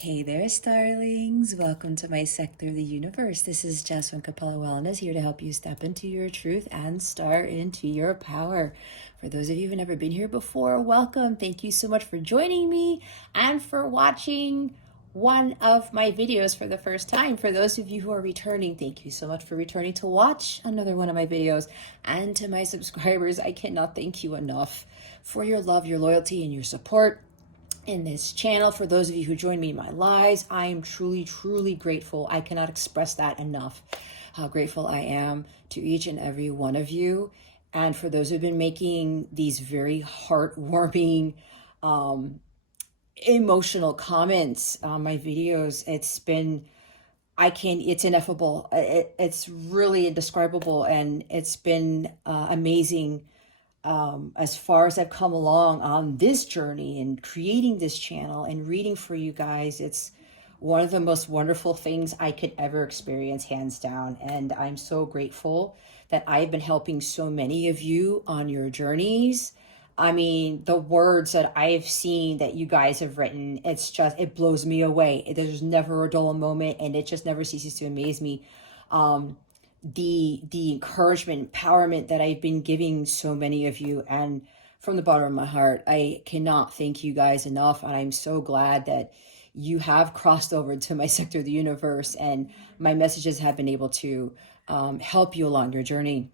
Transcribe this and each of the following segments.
Hey there, starlings. Welcome to my sector of the universe. This is Jasmine Capella Wellness, here to help you step into your truth and star into your power. For those of you who've never been here before, welcome. Thank you so much for joining me and for watching one of my videos for the first time. For those of you who are returning, thank you so much for returning to watch another one of my videos. And to my subscribers, I cannot thank you enough for your love, your loyalty, and your support in this channel. For those of you who join me in my lives, I am truly grateful. I cannot express that enough, how grateful I am to each and every one of you. And for those who've been making these very heartwarming, emotional comments on my videos, it's ineffable. It's really indescribable, and it's been amazing. As far as I've come along on this journey and creating this channel and reading for you guys, it's one of the most wonderful things I could ever experience, hands down. And I'm so grateful that I've been helping so many of you on your journeys. I mean, the words that I've seen that you guys have written, it blows me away. There's never a dull moment, and it just never ceases to amaze me. The encouragement, empowerment that I've been giving so many of you, and from the bottom of my heart, I cannot thank you guys enough. And I'm so glad that you have crossed over to my sector of the universe, and my messages have been able to help you along your journey.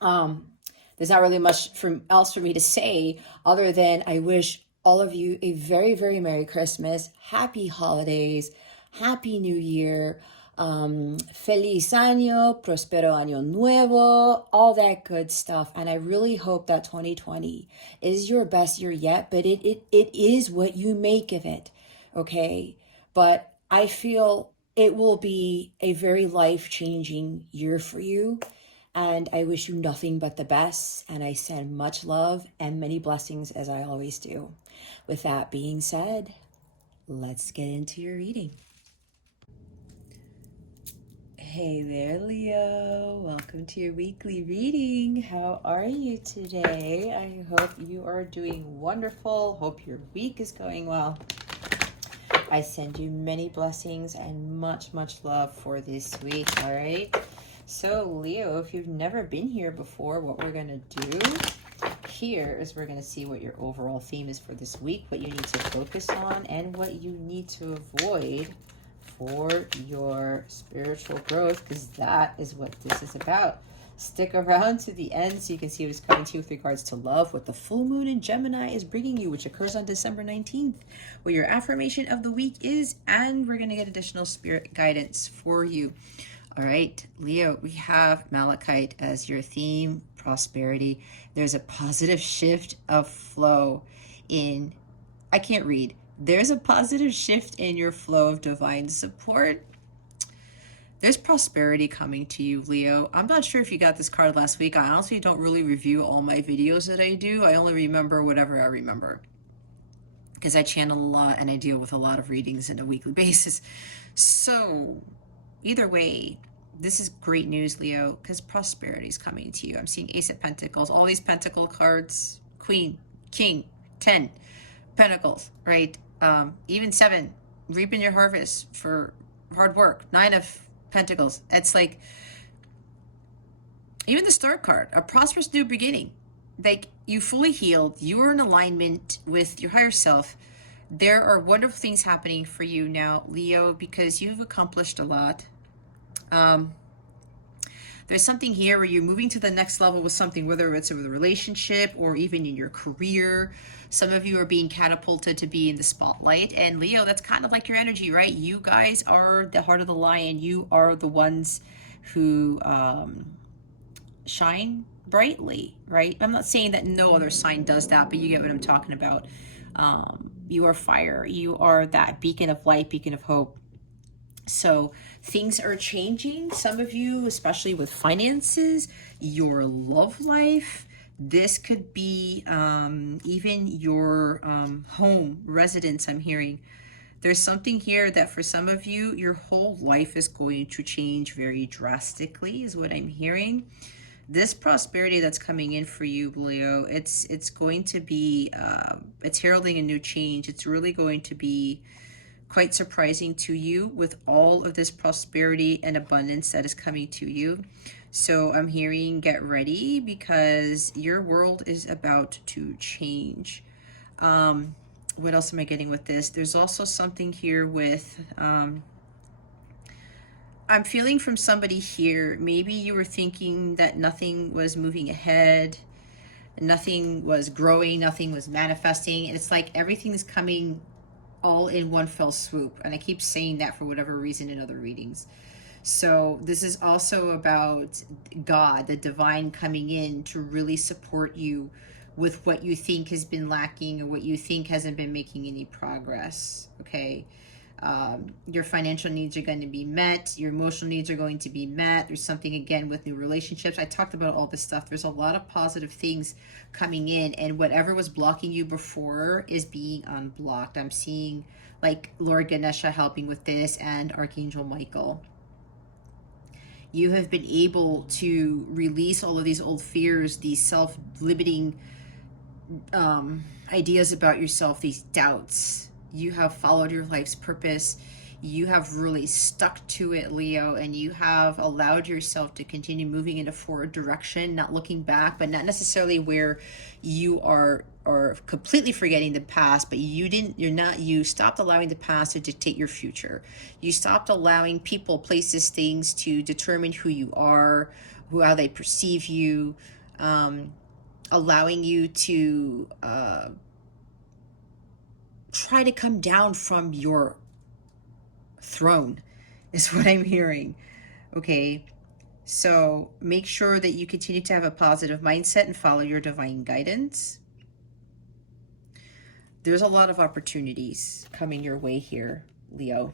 There's not really much else for me to say other than I wish all of you a very Merry Christmas, Happy Holidays, Happy New Year. Feliz año, prospero año nuevo, all that good stuff. And I really hope that 2020 is your best year yet, but it is what you make of it, okay? But I feel it will be a very life-changing year for you, and I wish you nothing but the best, and I send much love and many blessings, as I always do. With that being said, let's get into your reading. Hey there, Leo. Welcome to your weekly reading. How are you today? I hope you are doing wonderful. Hope your week is going well. I send you many blessings and much love for this week, all right? So, Leo, if you've never been here before, what we're going to do here is we're going to see what your overall theme is for this week, what you need to focus on, and what you need to avoid for your spiritual growth, because that is what this is about. Stick around to the end so you can see what's coming to you with regards to love, what the full moon in Gemini is bringing you, which occurs on December 19th, what your affirmation of the week is, and we're going to get additional spirit guidance for you. All right, Leo, we have Malachite as your theme, prosperity. There's a positive shift of flow in, I can't read. There's a positive shift in your flow of divine support. There's prosperity coming to you, Leo. I'm not sure if you got this card last week. I honestly don't really review all my videos that I do. I only remember whatever I remember, because I channel a lot and I deal with a lot of readings on a weekly basis. So either way, this is great news, Leo, because prosperity is coming to you. I'm seeing Ace of Pentacles, all these Pentacle cards, Queen, King, 10 Pentacles, right? Even 7, reaping your harvest for hard work. 9 of Pentacles. It's like, even the Star card, a prosperous new beginning. Like, you fully healed, you are in alignment with your higher self. There are wonderful things happening for you now, Leo, because you've accomplished a lot. There's something here where you're moving to the next level with something, whether it's with a relationship or even in your career. Some of you are being catapulted to be in the spotlight. And Leo, that's kind of like your energy, right? You guys are the heart of the lion. You are the ones who shine brightly, right? I'm not saying that no other sign does that, but you get what I'm talking about. You are fire. You are that beacon of light, beacon of hope. So things are changing. Some of you, especially with finances, your love life. This could be even your home residence, I'm hearing. There's something here that for some of you, your whole life is going to change very drastically, is what I'm hearing. This prosperity that's coming in for you, Leo, it's going to be, it's heralding a new change. It's really going to be quite surprising to you with all of this prosperity and abundance that is coming to you. So I'm hearing get ready because your world is about to change. What else am I getting with this? There's also something here with, I'm feeling from somebody here, maybe you were thinking that nothing was moving ahead, nothing was growing, nothing was manifesting. And it's like everything's coming all in one fell swoop. And I keep saying that for whatever reason in other readings. So this is also about God, the divine, coming in to really support you with what you think has been lacking or what you think hasn't been making any progress. Okay. Your financial needs are going to be met. Your emotional needs are going to be met. There's something, again, with new relationships. I talked about all this stuff. There's a lot of positive things coming in, and whatever was blocking you before is being unblocked. I'm seeing like Lord Ganesha helping with this, and Archangel Michael. You have been able to release all of these old fears, these self-limiting ideas about yourself, these doubts. You have followed your life's purpose. You have really stuck to it, Leo, and you have allowed yourself to continue moving in a forward direction, not looking back, but not necessarily where you are completely forgetting the past, but you stopped allowing the past to dictate your future. You stopped allowing people, places, things to determine who you are, how they perceive you, allowing you to try to come down from your throne is what I'm hearing. Okay, so make sure that you continue to have a positive mindset and follow your divine guidance. There's a lot of opportunities coming your way here, Leo.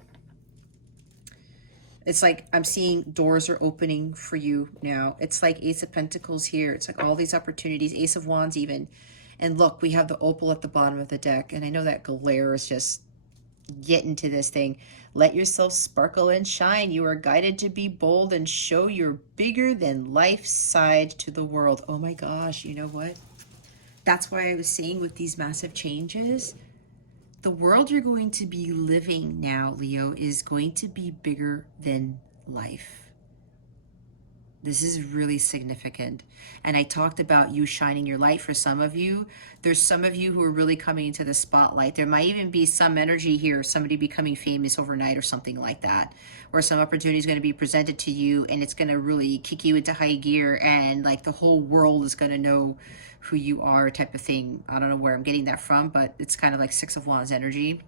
It's like I'm seeing doors are opening for you now. It's like Ace of Pentacles here. It's like all these opportunities, Ace of Wands even. And look, we have the opal at the bottom of the deck. And I know that glare is just getting to this thing. Let yourself sparkle and shine. You are guided to be bold and show your bigger than life side to the world. Oh my gosh, you know what? That's why I was saying with these massive changes, the world you're going to be living now, Leo, is going to be bigger than life. This is really significant. And I talked about you shining your light for some of you. There's some of you who are really coming into the spotlight. There might even be some energy here, somebody becoming famous overnight or something like that, where some opportunity is going to be presented to you and it's going to really kick you into high gear and like the whole world is going to know who you are, type of thing. I don't know where I'm getting that from, but it's kind of like Six of Wands energy.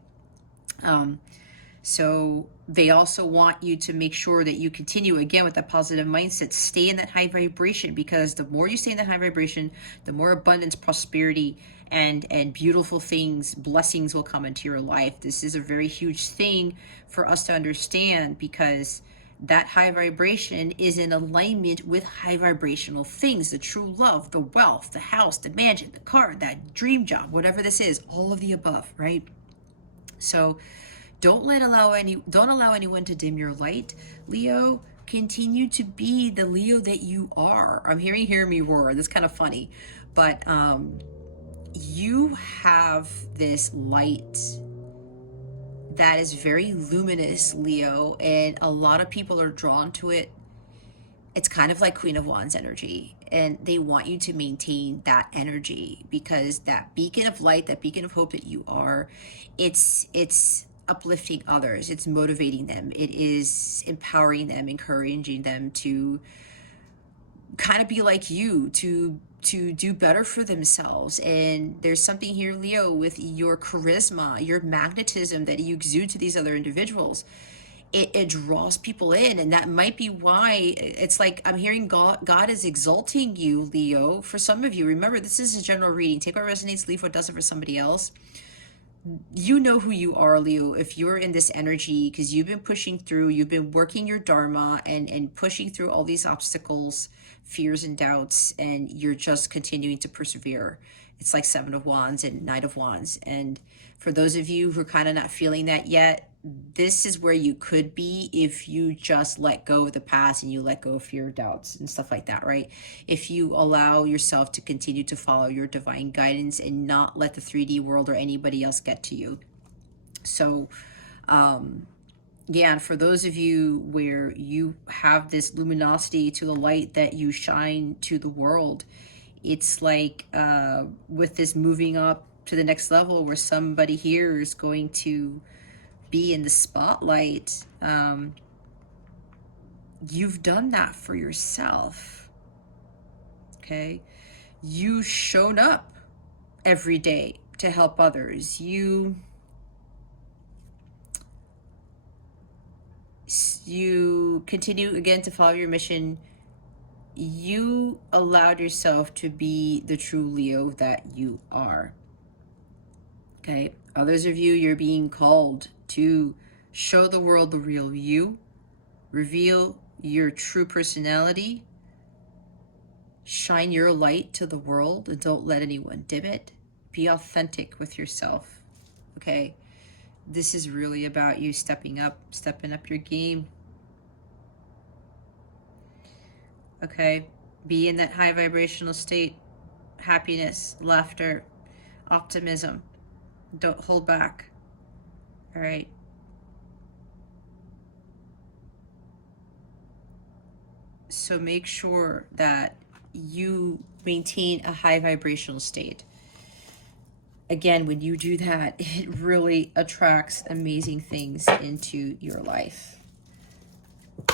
So they also want you to make sure that you continue, again, with that positive mindset. Stay in that high vibration, because the more you stay in that high vibration, the more abundance, prosperity, and beautiful things, blessings will come into your life. This is a very huge thing for us to understand, because that high vibration is in alignment with high vibrational things, the true love, the wealth, the house, the mansion, the car, that dream job, whatever this is, all of the above, right? So don't allow anyone to dim your light, Leo. Continue to be the Leo that you are. I'm hearing me roar. That's kind of funny, but you have this light that is very luminous, Leo, and a lot of people are drawn to it. It's kind of like Queen of Wands energy, and they want you to maintain that energy, because that beacon of light, that beacon of hope that you are, it's uplifting others, it's motivating them, it is empowering them, encouraging them to kind of be like you, to do better for themselves. And there's something here, Leo, with your charisma, your magnetism that you exude to these other individuals. It draws people in, and that might be why it's like I'm hearing God is exalting you, Leo. For some of you, remember, this is a general reading. Take what resonates, leave what doesn't for somebody else. You know who you are, Leo, if you're in this energy, because you've been pushing through, you've been working your dharma and pushing through all these obstacles, fears and doubts, and you're just continuing to persevere. It's like Seven of Wands and Knight of Wands. And for those of you who are kind of not feeling that yet, this is where you could be if you just let go of the past and you let go of fear, doubts, and stuff like that, right? If you allow yourself to continue to follow your divine guidance and not let the 3D world or anybody else get to you. So Yeah, and for those of you where you have this luminosity to the light that you shine to the world, it's like with this moving up to the next level where somebody here is going to be in the spotlight. You've done that for yourself, okay? You've shown up every day to help others. You continue again to follow your mission. You allowed yourself to be the true Leo that you are. Okay, others of you, you're being called to show the world the real you, reveal your true personality, shine your light to the world, and don't let anyone dim it. Be authentic with yourself. Okay, this is really about you stepping up your game. Okay, be in that high vibrational state, happiness, laughter, optimism. Don't hold back. All right. So make sure that you maintain a high vibrational state. Again, when you do that, it really attracts amazing things into your life.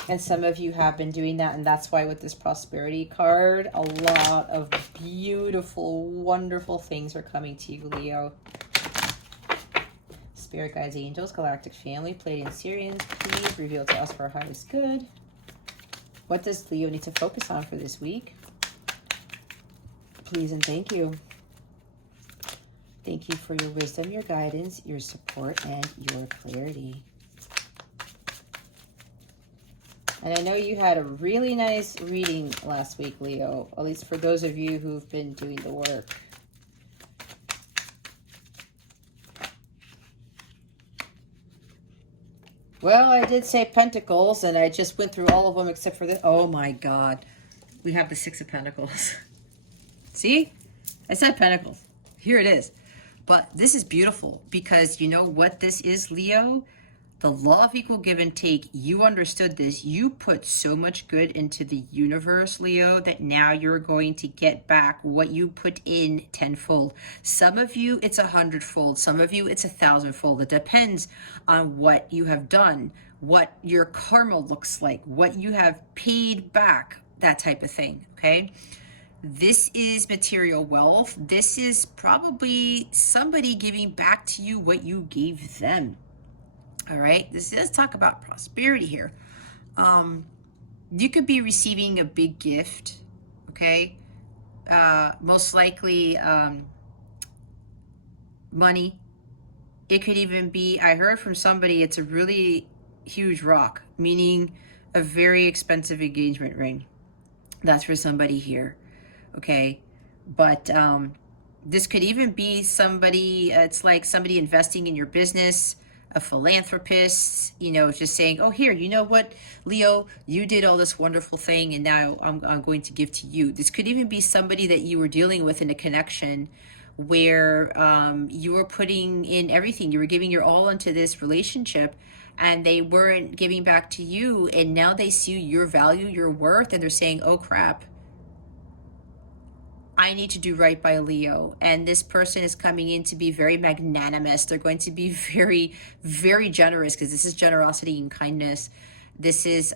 And some of you have been doing that, and that's why with this prosperity card, a lot of beautiful, wonderful things are coming to you, Leo. Spirit guides, angels, galactic family, Pleiadian Sirians, please reveal to us for our highest good. What does Leo need to focus on for this week? Please and thank you. Thank you for your wisdom, your guidance, your support, and your clarity. And I know you had a really nice reading last week, Leo, at least for those of you who've been doing the work. Well, I did say Pentacles, and I just went through all of them except for this. Oh my God. We have the Six of Pentacles. See? I said Pentacles. Here it is. But this is beautiful because you know what this is, Leo? The law of equal give and take. You understood this. You put so much good into the universe, Leo, that now you're going to get back what you put in tenfold. Some of you, it's 100-fold. Some of you, it's 1,000-fold. It depends on what you have done, what your karma looks like, what you have paid back, that type of thing, okay? This is material wealth. This is probably somebody giving back to you what you gave them. All right, let's talk about prosperity here. You could be receiving a big gift, okay? Most likely money. It could even be, I heard from somebody, it's a really huge rock, meaning a very expensive engagement ring. That's for somebody here, okay? But this could even be somebody, it's like somebody investing in your business, a philanthropist, you know, just saying, oh, here, you know what, Leo, you did all this wonderful thing and now I'm going to give to you. This could even be somebody that you were dealing with in a connection where you were putting in everything. You were giving your all into this relationship and they weren't giving back to you. And now they see your value, your worth, and they're saying, oh, crap, I need to do right by Leo. And this person is coming in to be very magnanimous. They're going to be very, very generous because this is generosity and kindness. This is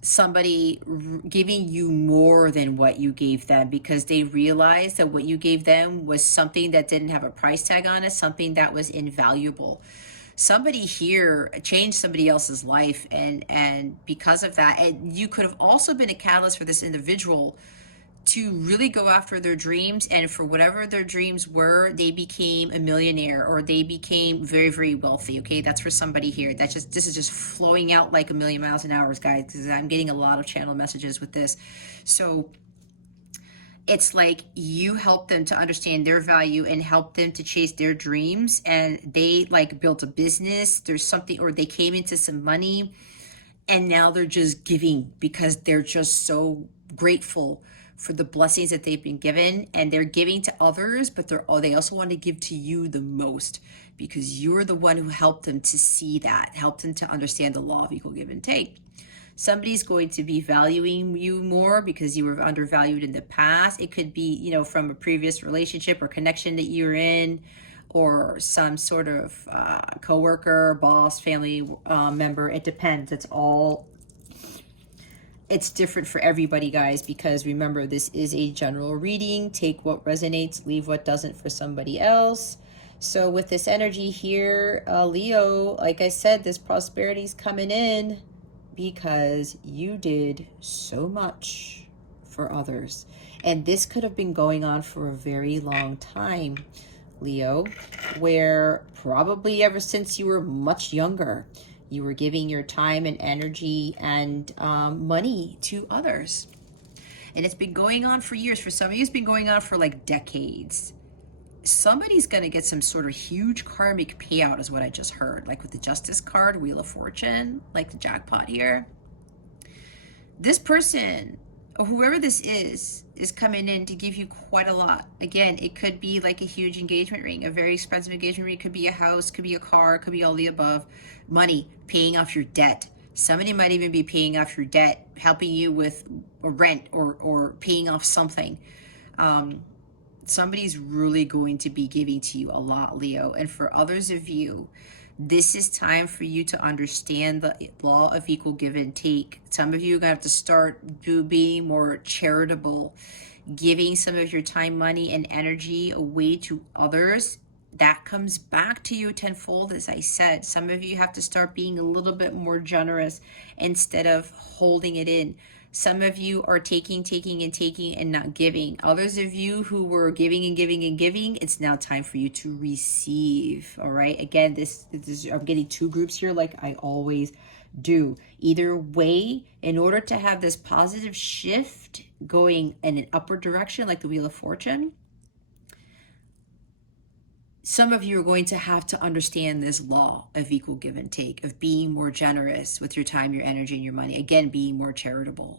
somebody giving you more than what you gave them because they realized that what you gave them was something that didn't have a price tag on it, something that was invaluable. Somebody here changed somebody else's life, and because of that, and you could have also been a catalyst for this individual to really go after their dreams, and for whatever their dreams were, they became a millionaire or they became very, very wealthy. Okay, that's for somebody here. This is just flowing out like a million miles an hour, guys, because I'm getting a lot of channel messages with this. So it's like you help them to understand their value and help them to chase their dreams, and they like built a business. There's something, or they came into some money and now they're just giving because they're just so grateful for the blessings that they've been given, and they're giving to others, but they also want to give to you the most because you're the one who helped them to see that, helped them to understand the law of equal give and take. Somebody's going to be valuing you more because you were undervalued in the past. It could be, you know, from a previous relationship or connection that you're in, or some sort of coworker, boss, family member. It depends. It's different for everybody, guys, because remember, this is a general reading. Take what resonates, leave what doesn't for somebody else. So with this energy here, Leo, like I said, this prosperity is coming in because you did so much for others. And this could have been going on for a very long time, Leo, where probably ever since you were much younger, you were giving your time and energy and money to others. And it's been going on for years. For some of you, it's been going on for like decades. Somebody's going to get some sort of huge karmic payout is what I just heard. Like with the Justice card, Wheel of Fortune, like the jackpot here. This person, or whoever this is coming in to give you quite a lot. Again, it could be like a huge engagement ring, a very expensive engagement ring. It could be a house, could be a car, could be all the above. Money, paying off your debt. Somebody might even be paying off your debt, helping you with a rent or paying off something. Somebody's really going to be giving to you a lot, Leo. And for others of you, this is time for you to understand the law of equal give and take. Some of you are going to have to start being more charitable, giving some of your time, money, and energy away to others. That comes back to you tenfold, as I said. Some of you have to start being a little bit more generous instead of holding it in. Some of you are taking and not giving. Others of you who were giving and giving, it's now time for you to receive. All right. Again, this is, I'm getting two groups here like I always do. Either way, in order to have this positive shift going in an upward direction, like the Wheel of Fortune, some of you are going to have to understand this law of equal give and take, of being more generous with your time, your energy, and your money. Again, being more charitable.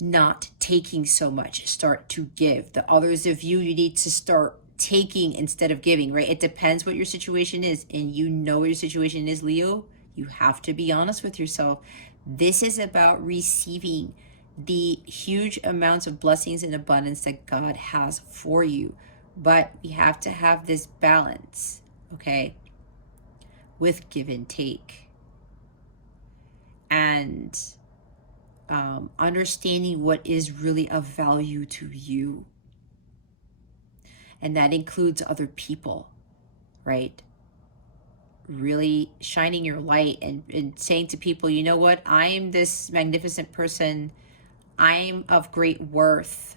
Not taking so much. Start to give. The others of you, you need to start taking instead of giving, right? It depends what your situation is. And you know what your situation is, Leo. You have to be honest with yourself. This is about receiving the huge amounts of blessings and abundance that God has for you. But we have to have this balance, okay, with give and take. And understanding what is really of value to you. And that includes other people, right? Really shining your light and saying to people, you know what, I am this magnificent person. I'm of great worth.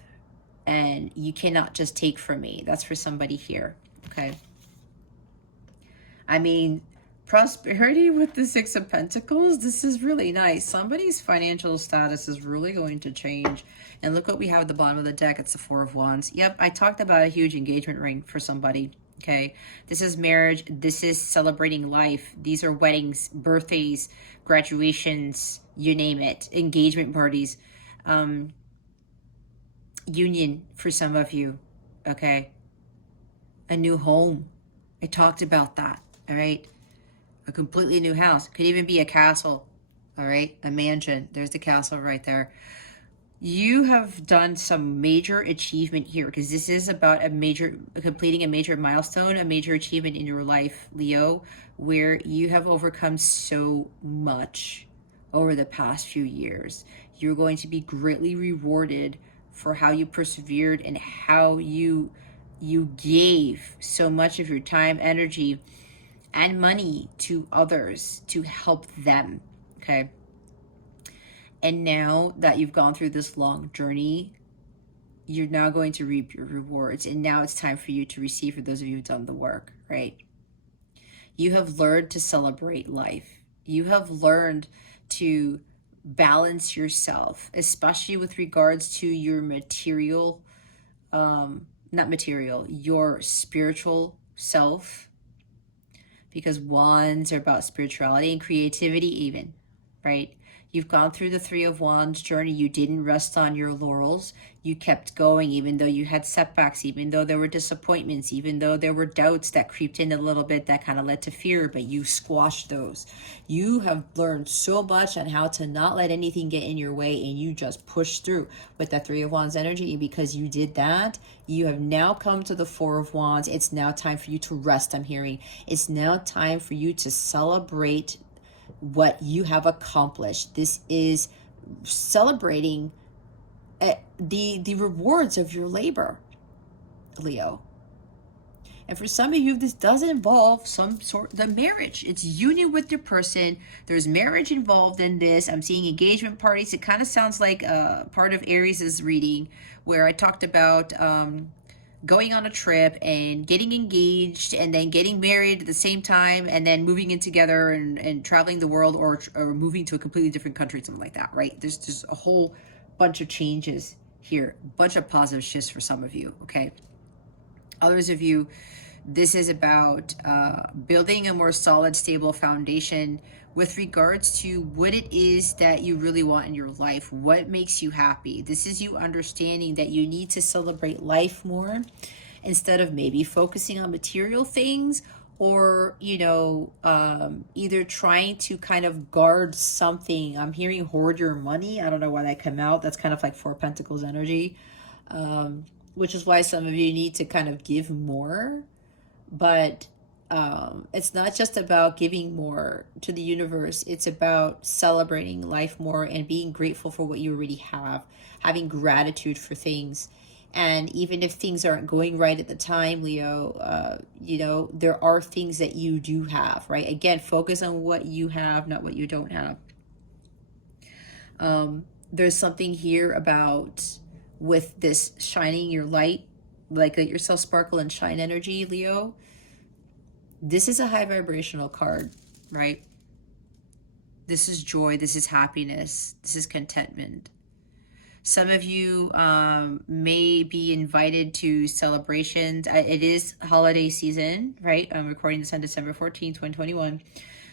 And you cannot just take from me. That's for somebody here, okay? I mean, prosperity with the Six of Pentacles, this is really nice. Somebody's financial status is really going to change. And look what we have at the bottom of the deck. It's the Four of Wands. Yep, I talked about a huge engagement ring for somebody, okay? This is marriage. This is celebrating life. These are weddings, birthdays, graduations, you name it, engagement parties. Union for some of you, okay? A new home. I talked about that, all right? A completely new house. Could even be a castle, all right? A mansion. There's the castle right there. You have done some major achievement here because this is about completing a major milestone, a major achievement in your life, Leo, where you have overcome so much over the past few years. You're going to be greatly rewarded for how you persevered and how you gave so much of your time, energy, and money to others to help them, okay? And now that you've gone through this long journey, you're now going to reap your rewards. And now it's time for you to receive for those of you who've done the work, right? You have learned to celebrate life. You have learned to balance yourself, especially with regards to your material, your spiritual self, because wands are about spirituality and creativity even, right? You've gone through the Three of Wands journey. You didn't rest on your laurels. You kept going even though you had setbacks, even though there were disappointments, even though there were doubts that creeped in a little bit that kind of led to fear, but you squashed those. You have learned so much on how to not let anything get in your way, and you just push through with that Three of Wands energy. And because you did that, you have now come to the Four of Wands. It's now time for you to rest, I'm hearing. It's now time for you to celebrate what you have accomplished. This is celebrating the rewards of your labor, Leo. And for some of you, this does involve some sort of marriage. It's union with your person. There's marriage involved in this. I'm seeing engagement parties. It kind of sounds like part of Aries' reading where I talked about going on a trip and getting engaged and then getting married at the same time and then moving in together and traveling the world, or moving to a completely different country, something like that, right? There's just a whole bunch of changes here, a bunch of positive shifts for some of you, okay? Others of you, this is about building a more solid, stable foundation with regards to what it is that you really want in your life, what makes you happy. This is you understanding that you need to celebrate life more instead of maybe focusing on material things, or, you know, either trying to kind of guard something. I'm hearing hoard your money. I don't know why that came out. That's kind of like Four of Pentacles energy, which is why some of you need to kind of give more. But it's not just about giving more to the universe. It's about celebrating life more and being grateful for what you already have, having gratitude for things. And even if things aren't going right at the time, Leo, you know, there are things that you do have, right? Again, focus on what you have, not what you don't have. There's something here about with this shining your light, like let yourself sparkle and shine energy, Leo. This is a high vibrational card, right? This is joy. This is happiness. This is contentment. Some of you may be invited to celebrations. It is holiday season, right? I'm recording this on December 14th, 2021.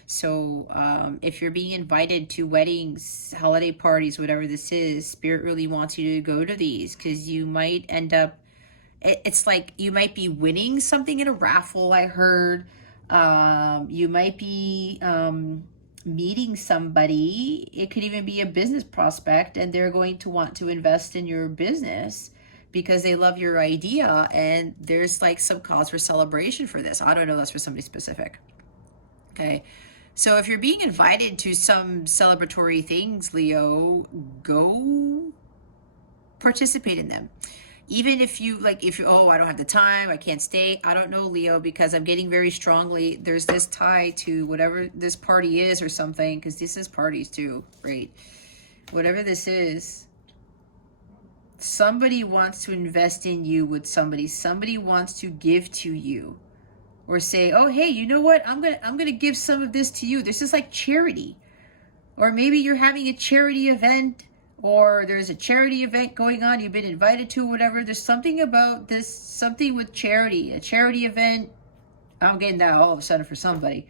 So if you're being invited to weddings, holiday parties, whatever this is, Spirit really wants you to go to these, because you might end up, it's like you might be winning something in a raffle, I heard. You might be meeting somebody. It could even be a business prospect, and they're going to want to invest in your business because they love your idea, and there's like some cause for celebration for this. I don't know, that's for somebody specific. Okay, so if you're being invited to some celebratory things, Leo, go participate in them. Even if you oh, I don't have the time, I can't stay. I don't know, Leo, because I'm getting very strongly, there's this tie to whatever this party is or something, because this is parties too, right? Whatever this is, somebody wants to invest in you with somebody. Somebody wants to give to you, or say, oh, hey, you know what? I'm gonna give some of this to you. This is like charity. Or maybe you're having a charity event, or there's a charity event going on, you've been invited to, whatever. There's something about this, something with charity, a charity event. I'm getting that all of a sudden for somebody.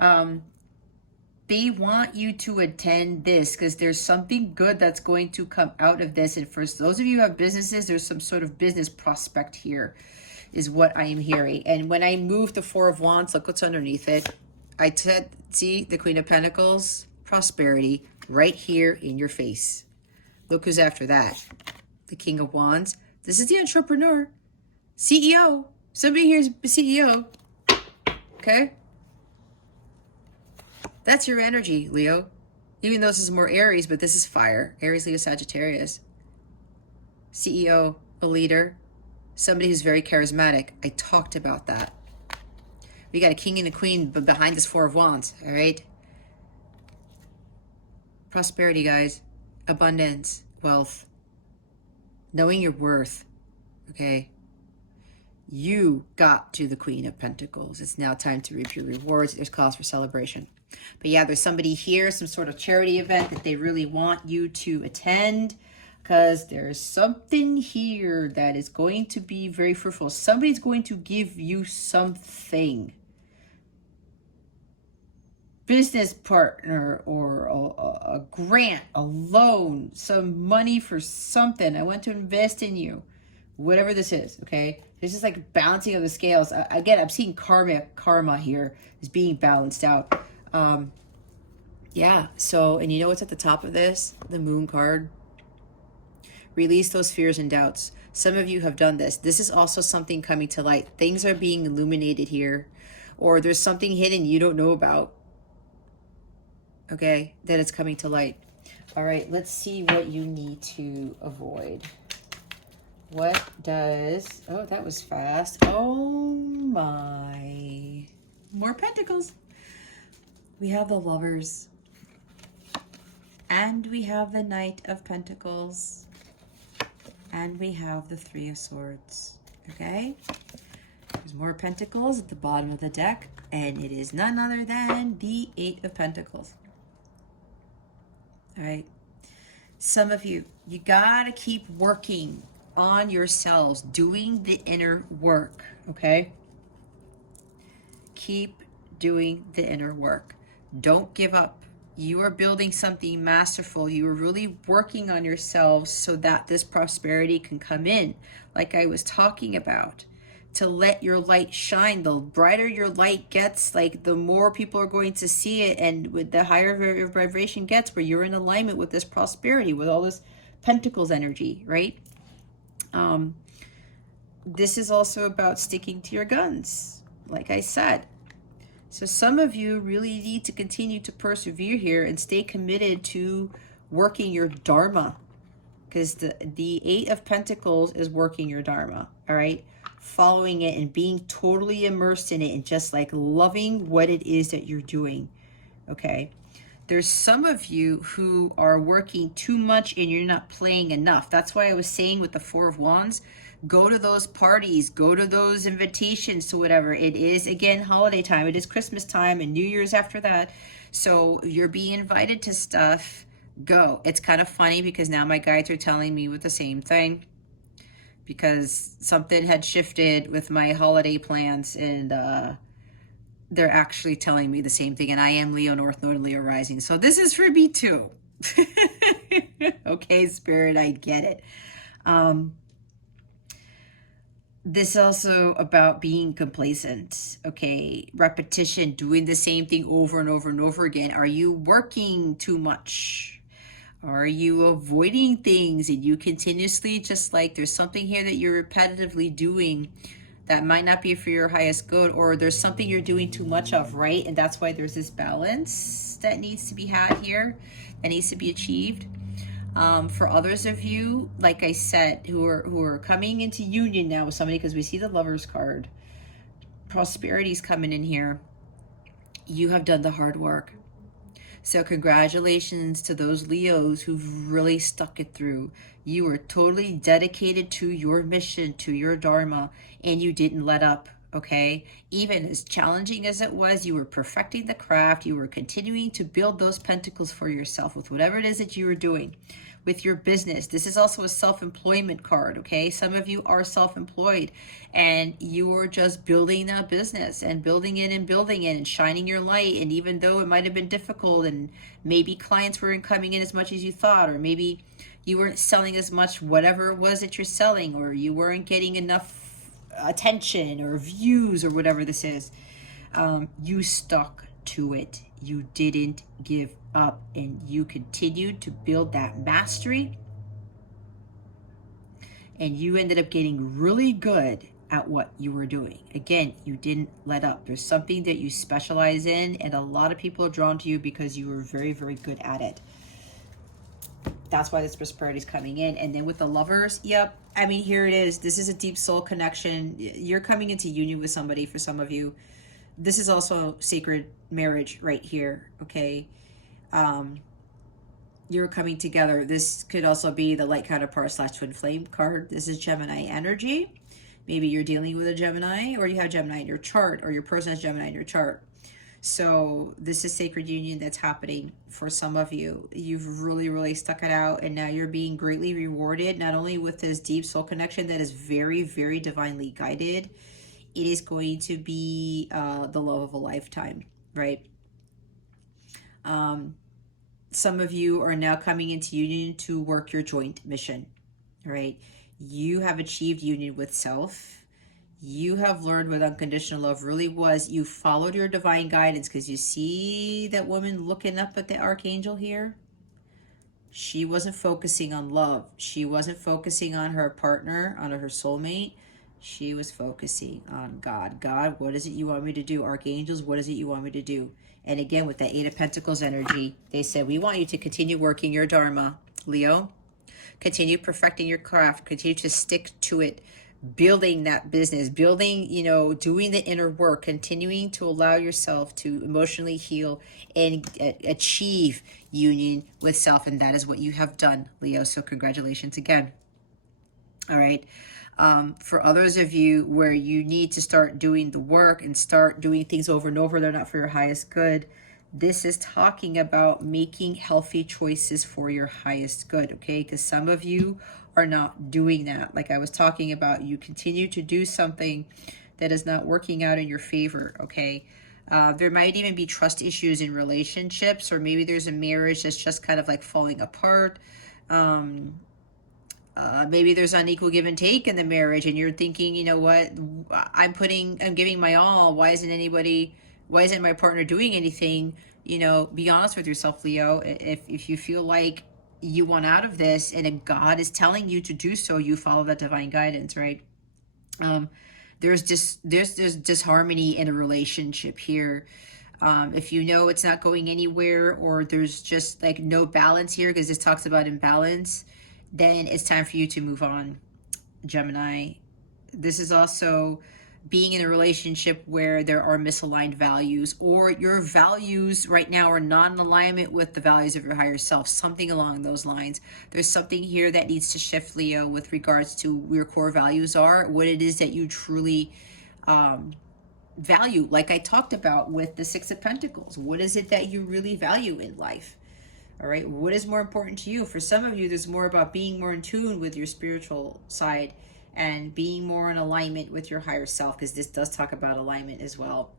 They want you to attend this because there's something good that's going to come out of this. And for those of you who have businesses, there's some sort of business prospect here, is what I am hearing. And when I move the Four of Wands, look what's underneath it. I said, see the Queen of Pentacles, prosperity, right here in your face. Look who's after that. The King of Wands. This is the entrepreneur. CEO. Somebody here is CEO. Okay? That's your energy, Leo. Even though this is more Aries, but this is fire. Aries, Leo, Sagittarius. CEO, a leader. Somebody who's very charismatic. I talked about that. We got a king and a queen behind this Four of Wands, all right? Prosperity, guys. Abundance, wealth, knowing your worth, okay? You got to the Queen of Pentacles. It's now time to reap your rewards. There's cause for celebration. But yeah, there's somebody here, some sort of charity event that they really want you to attend, because there's something here that is going to be very fruitful. Somebody's going to give you something. business partner or a grant, a loan, some money for something. I want to invest in you. Whatever this is, okay? This is like balancing of the scales. Again, I'm seeing karma here is being balanced out. Yeah, so, and you know what's at the top of this? The moon card. Release those fears and doubts. Some of you have done this. This is also something coming to light. Things are being illuminated here, or there's something hidden you don't know about, okay, that it's coming to light. All right, let's see what you need to avoid. What does, oh, that was fast. Oh my. More pentacles. We have the Lovers. And we have the Knight of Pentacles. And we have the Three of Swords. Okay? There's more pentacles at the bottom of the deck. And it is none other than the Eight of Pentacles. All right? Some of you, you gotta keep working on yourselves, doing the inner work, okay? Keep doing the inner work. Don't give up. You are building something masterful. You are really working on yourselves so that this prosperity can come in, like I was talking about, to let your light shine. The brighter your light gets, like the more people are going to see it, and with the higher your vibration gets, where you're in alignment with this prosperity, with all this Pentacles energy, right? This is also about sticking to your guns, like I said. So some of you really need to continue to persevere here and stay committed to working your Dharma, because the Eight of Pentacles is working your Dharma, all right? Following it and being totally immersed in it and just like loving what it is that you're doing, okay? There's some of you who are working too much and you're not playing enough. That's why I was saying with the Four of Wands, go to those parties, go to those invitations to whatever. It is, again, holiday time. It is Christmas time and New Year's after that. So you're being invited to stuff, go. It's kind of funny because now my guides are telling me with the same thing, because something had shifted with my holiday plans, and they're actually telling me the same thing. And I am Leo North Node, Leo Rising. So this is for me too. Okay, Spirit, I get it. This is also about being complacent, okay? Repetition, doing the same thing over and over and over again. Are you working too much? Are you avoiding things and you continuously just like there's something here that you're repetitively doing that might not be for your highest good, or there's something you're doing too much of, right? And that's why there's this balance that needs to be had here, that needs to be achieved. For others of you, like I said, who are coming into union now with somebody, because we see the Lovers card, prosperity's coming in here. You have done the hard work. So congratulations to those Leos who've really stuck it through. You were totally dedicated to your mission, to your Dharma, and you didn't let up, okay? Even as challenging as it was, you were perfecting the craft. You were continuing to build those pentacles for yourself with whatever it is that you were doing. With your business. This is also a self-employment card, okay? Some of you are self-employed and you are just building that business and building it and shining your light. And even though it might have been difficult and maybe clients weren't coming in as much as you thought, or maybe you weren't selling as much, whatever it was that you're selling, or you weren't getting enough attention or views or whatever this is, you stuck to it. You didn't give up, and you continued to build that mastery, and you ended up getting really good at what you were doing. Again, you didn't let up. There's something that you specialize in, and a lot of people are drawn to you because you were very, very good at it. That's why this prosperity is coming in. And then with the Lovers, yep, I mean, here it is. This is a deep soul connection. You're coming into union with somebody. For some of you, this is also sacred marriage right here, okay? You're coming together. This could also be the light counterpart / twin flame card. This is Gemini energy. Maybe you're dealing with a Gemini, or you have Gemini in your chart, or your person has Gemini in your chart. So this is sacred union that's happening for some of you. You've really, really stuck it out, and now you're being greatly rewarded, not only with this deep soul connection that is very, very divinely guided. It is going to be the love of a lifetime, right? Some of you are now coming into union to work your joint mission. All right. You have achieved union with self. You have learned what unconditional love really was. You followed your divine guidance, because you see that woman looking up at the archangel here. She wasn't focusing on love. She wasn't focusing on her partner, on her soulmate. She was focusing on God. God, what is it you want me to do? Archangels, what is it you want me to do? And again, with that Eight of Pentacles energy, they said, we want you to continue working your Dharma, Leo. Continue perfecting your craft. Continue to stick to it. Building that business, building, doing the inner work, continuing to allow yourself to emotionally heal and achieve union with self. And that is what you have done, Leo. So congratulations again. All right. For others of you where you need to start doing the work and start doing things over and over, they're not for your highest good. This is talking about making healthy choices for your highest good, okay? Because some of you are not doing that. Like I was talking about, you continue to do something that is not working out in your favor, okay? There might even be trust issues in relationships, or maybe there's a marriage that's just kind of like falling apart. Maybe there's unequal give and take in the marriage, and you're thinking, you know what, I'm giving my all. Why isn't my partner doing anything? Be honest with yourself, Leo. If you feel like you want out of this and if God is telling you to do so, you follow that divine guidance, right? There's disharmony in a relationship here. If you know it's not going anywhere, or there's just like no balance here, because this talks about imbalance, then it's time for you to move on, Gemini. This is also being in a relationship where there are misaligned values, or your values right now are not in alignment with the values of your higher self, something along those lines. There's something here that needs to shift, Leo, with regards to where your core values are, what it is that you truly value. Like I talked about with the Six of Pentacles, what is it that you really value in life? All right, what is more important to you? For some of you, there's more about being more in tune with your spiritual side and being more in alignment with your higher self, because this does talk about alignment as well.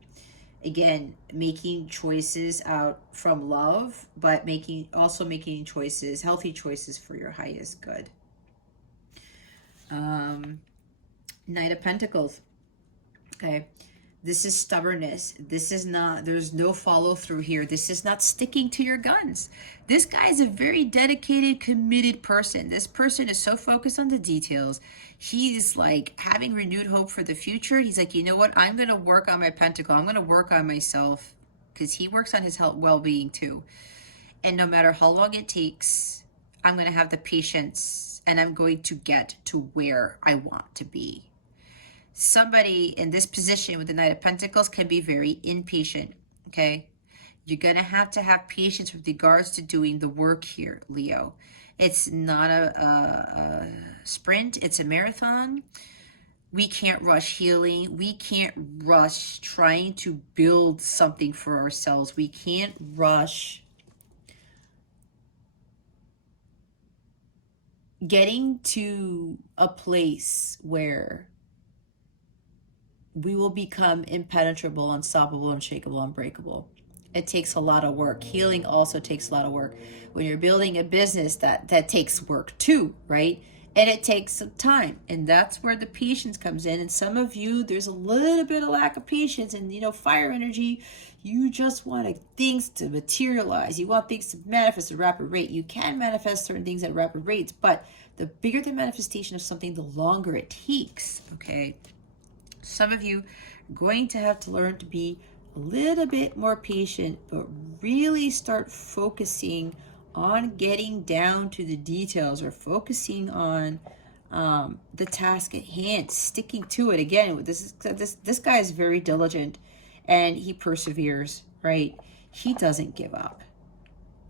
Again, making choices out from love, but also making choices, healthy choices for your highest good. Knight of Pentacles. Okay. This is stubbornness. This is not, there's no follow through here. This is not sticking to your guns. This guy is a very dedicated, committed person. This person is so focused on the details. He's like having renewed hope for the future. He's like, you know what? I'm going to work on my pentacle. I'm going to work on myself, because he works on his health, well-being too. And no matter how long it takes, I'm going to have the patience, and I'm going to get to where I want to be. Somebody in this position with the Knight of Pentacles can be very impatient, okay? You're going to have patience with regards to doing the work here, Leo. It's not a sprint, it's a marathon. We can't rush healing. We can't rush trying to build something for ourselves. We can't rush getting to a place where we will become impenetrable, unstoppable, unshakable, unbreakable. It takes a lot of work. Healing also takes a lot of work. When you're building a business, that takes work too, right? And it takes some time. And that's where the patience comes in. And some of you, there's a little bit of lack of patience. And, fire energy, you just want things to materialize. You want things to manifest at a rapid rate. You can manifest certain things at rapid rates, but the bigger the manifestation of something, the longer it takes, okay? Some of you are going to have to learn to be a little bit more patient, but really start focusing on getting down to the details, or focusing on the task at hand, sticking to it. Again, this guy is very diligent, and he perseveres, right? He doesn't give up.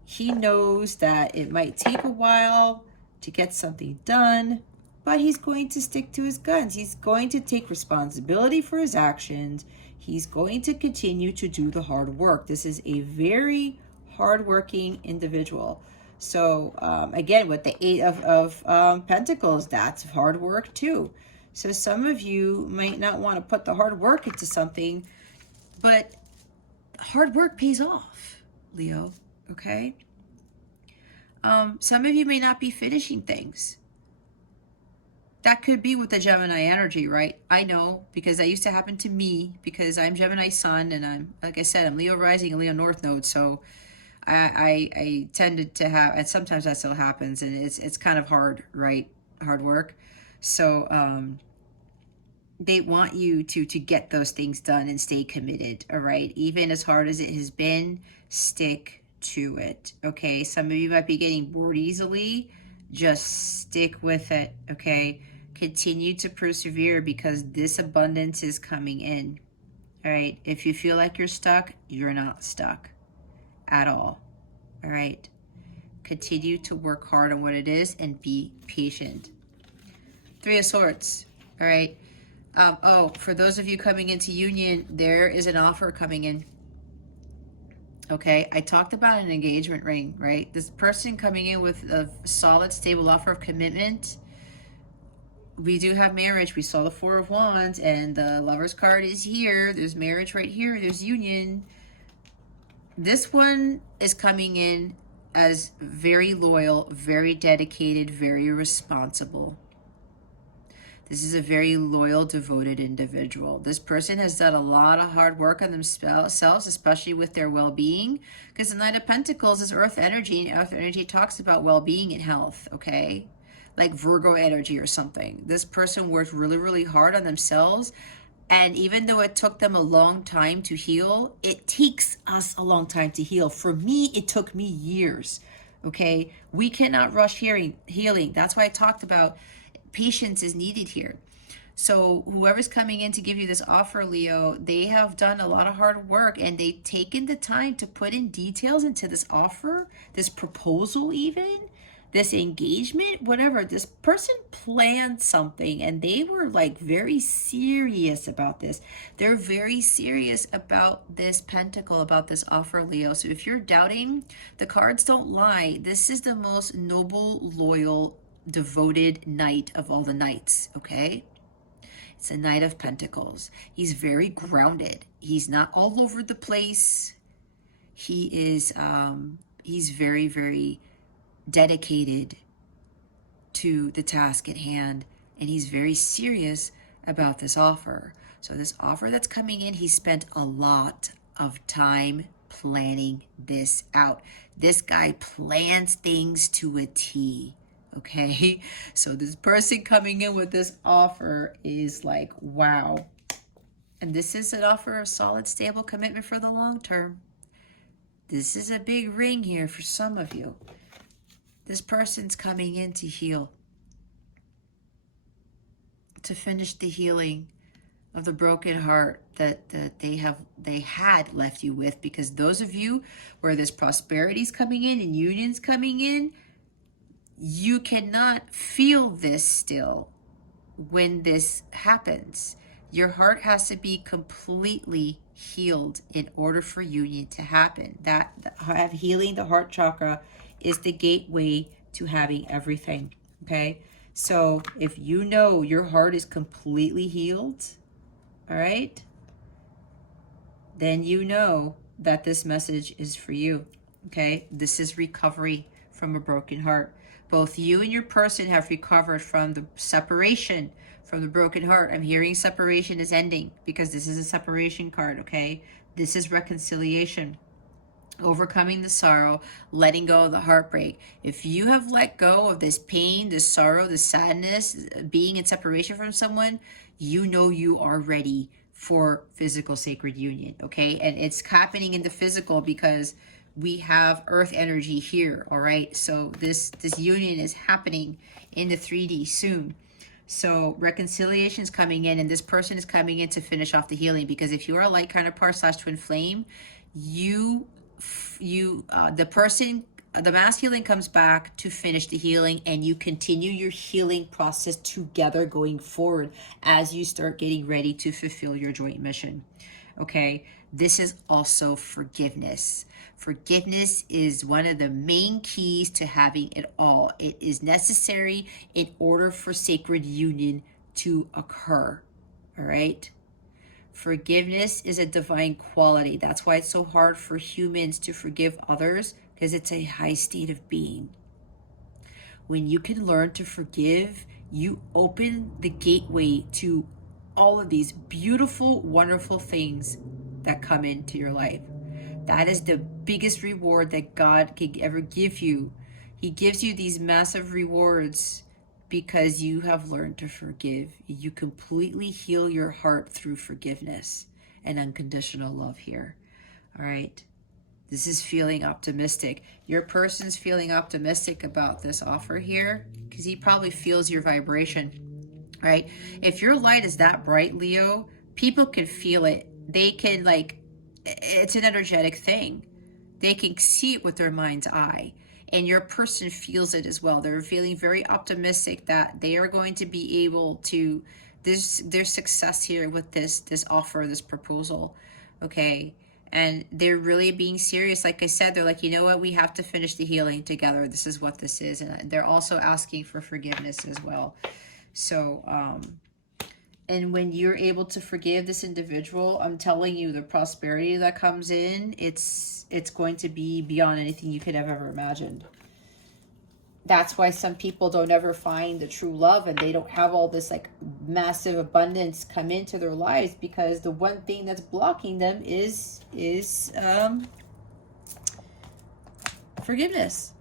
He knows that it might take a while to get something done, but he's going to stick to his guns. He's going to take responsibility for his actions. He's going to continue to do the hard work. This is a very hardworking individual. So again, with the Eight of Pentacles, that's hard work too. So some of you might not want to put the hard work into something, but hard work pays off, Leo. okay? Some of you may not be finishing things. That could be with the Gemini energy, right? I know, because that used to happen to me, because I'm Gemini Sun, and I'm, like I said, I'm Leo Rising and Leo North Node, so I tended to have, and sometimes that still happens, and it's kind of hard, right? Hard work. So they want you to get those things done and stay committed, all right? Even as hard as it has been, stick to it, okay? Some of you might be getting bored easily. Just stick with it, okay? Continue to persevere, because this abundance is coming in, all right? If you feel like you're stuck, you're not stuck at all, right? Continue to work hard on what it is and be patient. Three of Swords, all right? Oh, for those of you coming into union, there is an offer coming in. Okay, I talked about an engagement ring, right? This person coming in with a solid, stable offer of commitment. We do have marriage. We saw the Four of Wands, and the Lover's card is here. There's marriage right here. There's union. This one is coming in as very loyal, very dedicated, very responsible. This is a very loyal, devoted individual. This person has done a lot of hard work on themselves, especially with their well-being, because the Knight of Pentacles is earth energy, and earth energy talks about well-being and health, okay? Like Virgo energy or something. This person worked really, really hard on themselves, and even though it took them a long time to heal, it takes us a long time to heal. For me, it took me years, okay? We cannot rush healing. That's why I talked about patience is needed here. So whoever's coming in to give you this offer, Leo, they have done a lot of hard work, and they've taken the time to put in details into this offer, this proposal even, this engagement, whatever. This person planned something, and they were like very serious about this. They're very serious about this pentacle, about this offer, Leo. So if you're doubting, the cards don't lie. This is the most noble, loyal, devoted knight of all the knights, okay? It's a Knight of Pentacles. He's very grounded. He's not all over the place. He is, he's very, very dedicated to the task at hand, and he's very serious about this offer. So this offer that's coming in, he spent a lot of time planning this out. This guy plans things to a T. Okay, so this person coming in with this offer is like, wow. And this is an offer of solid, stable commitment for the long term. This is a big ring here for some of you. This person's coming in to heal, to finish the healing of the broken heart that they had left you with, because those of you where this prosperity's coming in and union's coming in, you cannot feel this still when this happens. Your heart has to be completely healed in order for union to happen. That healing the heart chakra is the gateway to having everything, okay? So if you know your heart is completely healed, all right, then you know that this message is for you, okay? This is recovery from a broken heart. Both you and your person have recovered from the separation from the broken heart. I'm hearing separation is ending, because this is a separation card, okay? This is reconciliation, overcoming the sorrow, letting go of the heartbreak. If you have let go of this pain, this sorrow, this sadness, being in separation from someone, you know you are ready for physical sacred union, okay? And it's happening in the physical because we have earth energy here, all right? So this union is happening in the 3D soon. So reconciliation is coming in, and this person is coming in to finish off the healing, because if you are a light counterpart / twin flame, the mass healing comes back to finish the healing, and you continue your healing process together going forward as you start getting ready to fulfill your joint mission, okay? This is also forgiveness. Forgiveness is one of the main keys to having it all. It is necessary in order for sacred union to occur, all right? Forgiveness is a divine quality. That's why it's so hard for humans to forgive others, because it's a high state of being. When you can learn to forgive, you open the gateway to all of these beautiful, wonderful things that come into your life. That is the biggest reward that God can ever give you. He gives you these massive rewards because you have learned to forgive. You completely heal your heart through forgiveness and unconditional love here. All right. This is feeling optimistic. Your person's feeling optimistic about this offer here because he probably feels your vibration, right? If your light is that bright, Leo, people can feel it. They can, like, it's an energetic thing. They can see it with their mind's eye. And your person feels it as well. They're feeling very optimistic that they are going to be able to, there's success here with this offer, this proposal, okay? And they're really being serious. Like I said, they're like, you know what? We have to finish the healing together. This is what this is. And they're also asking for forgiveness as well. So, and when you're able to forgive this individual, I'm telling you, the prosperity that comes in, it's going to be beyond anything you could have ever imagined. That's why some people don't ever find the true love, and they don't have all this like massive abundance come into their lives, because the one thing that's blocking them is forgiveness.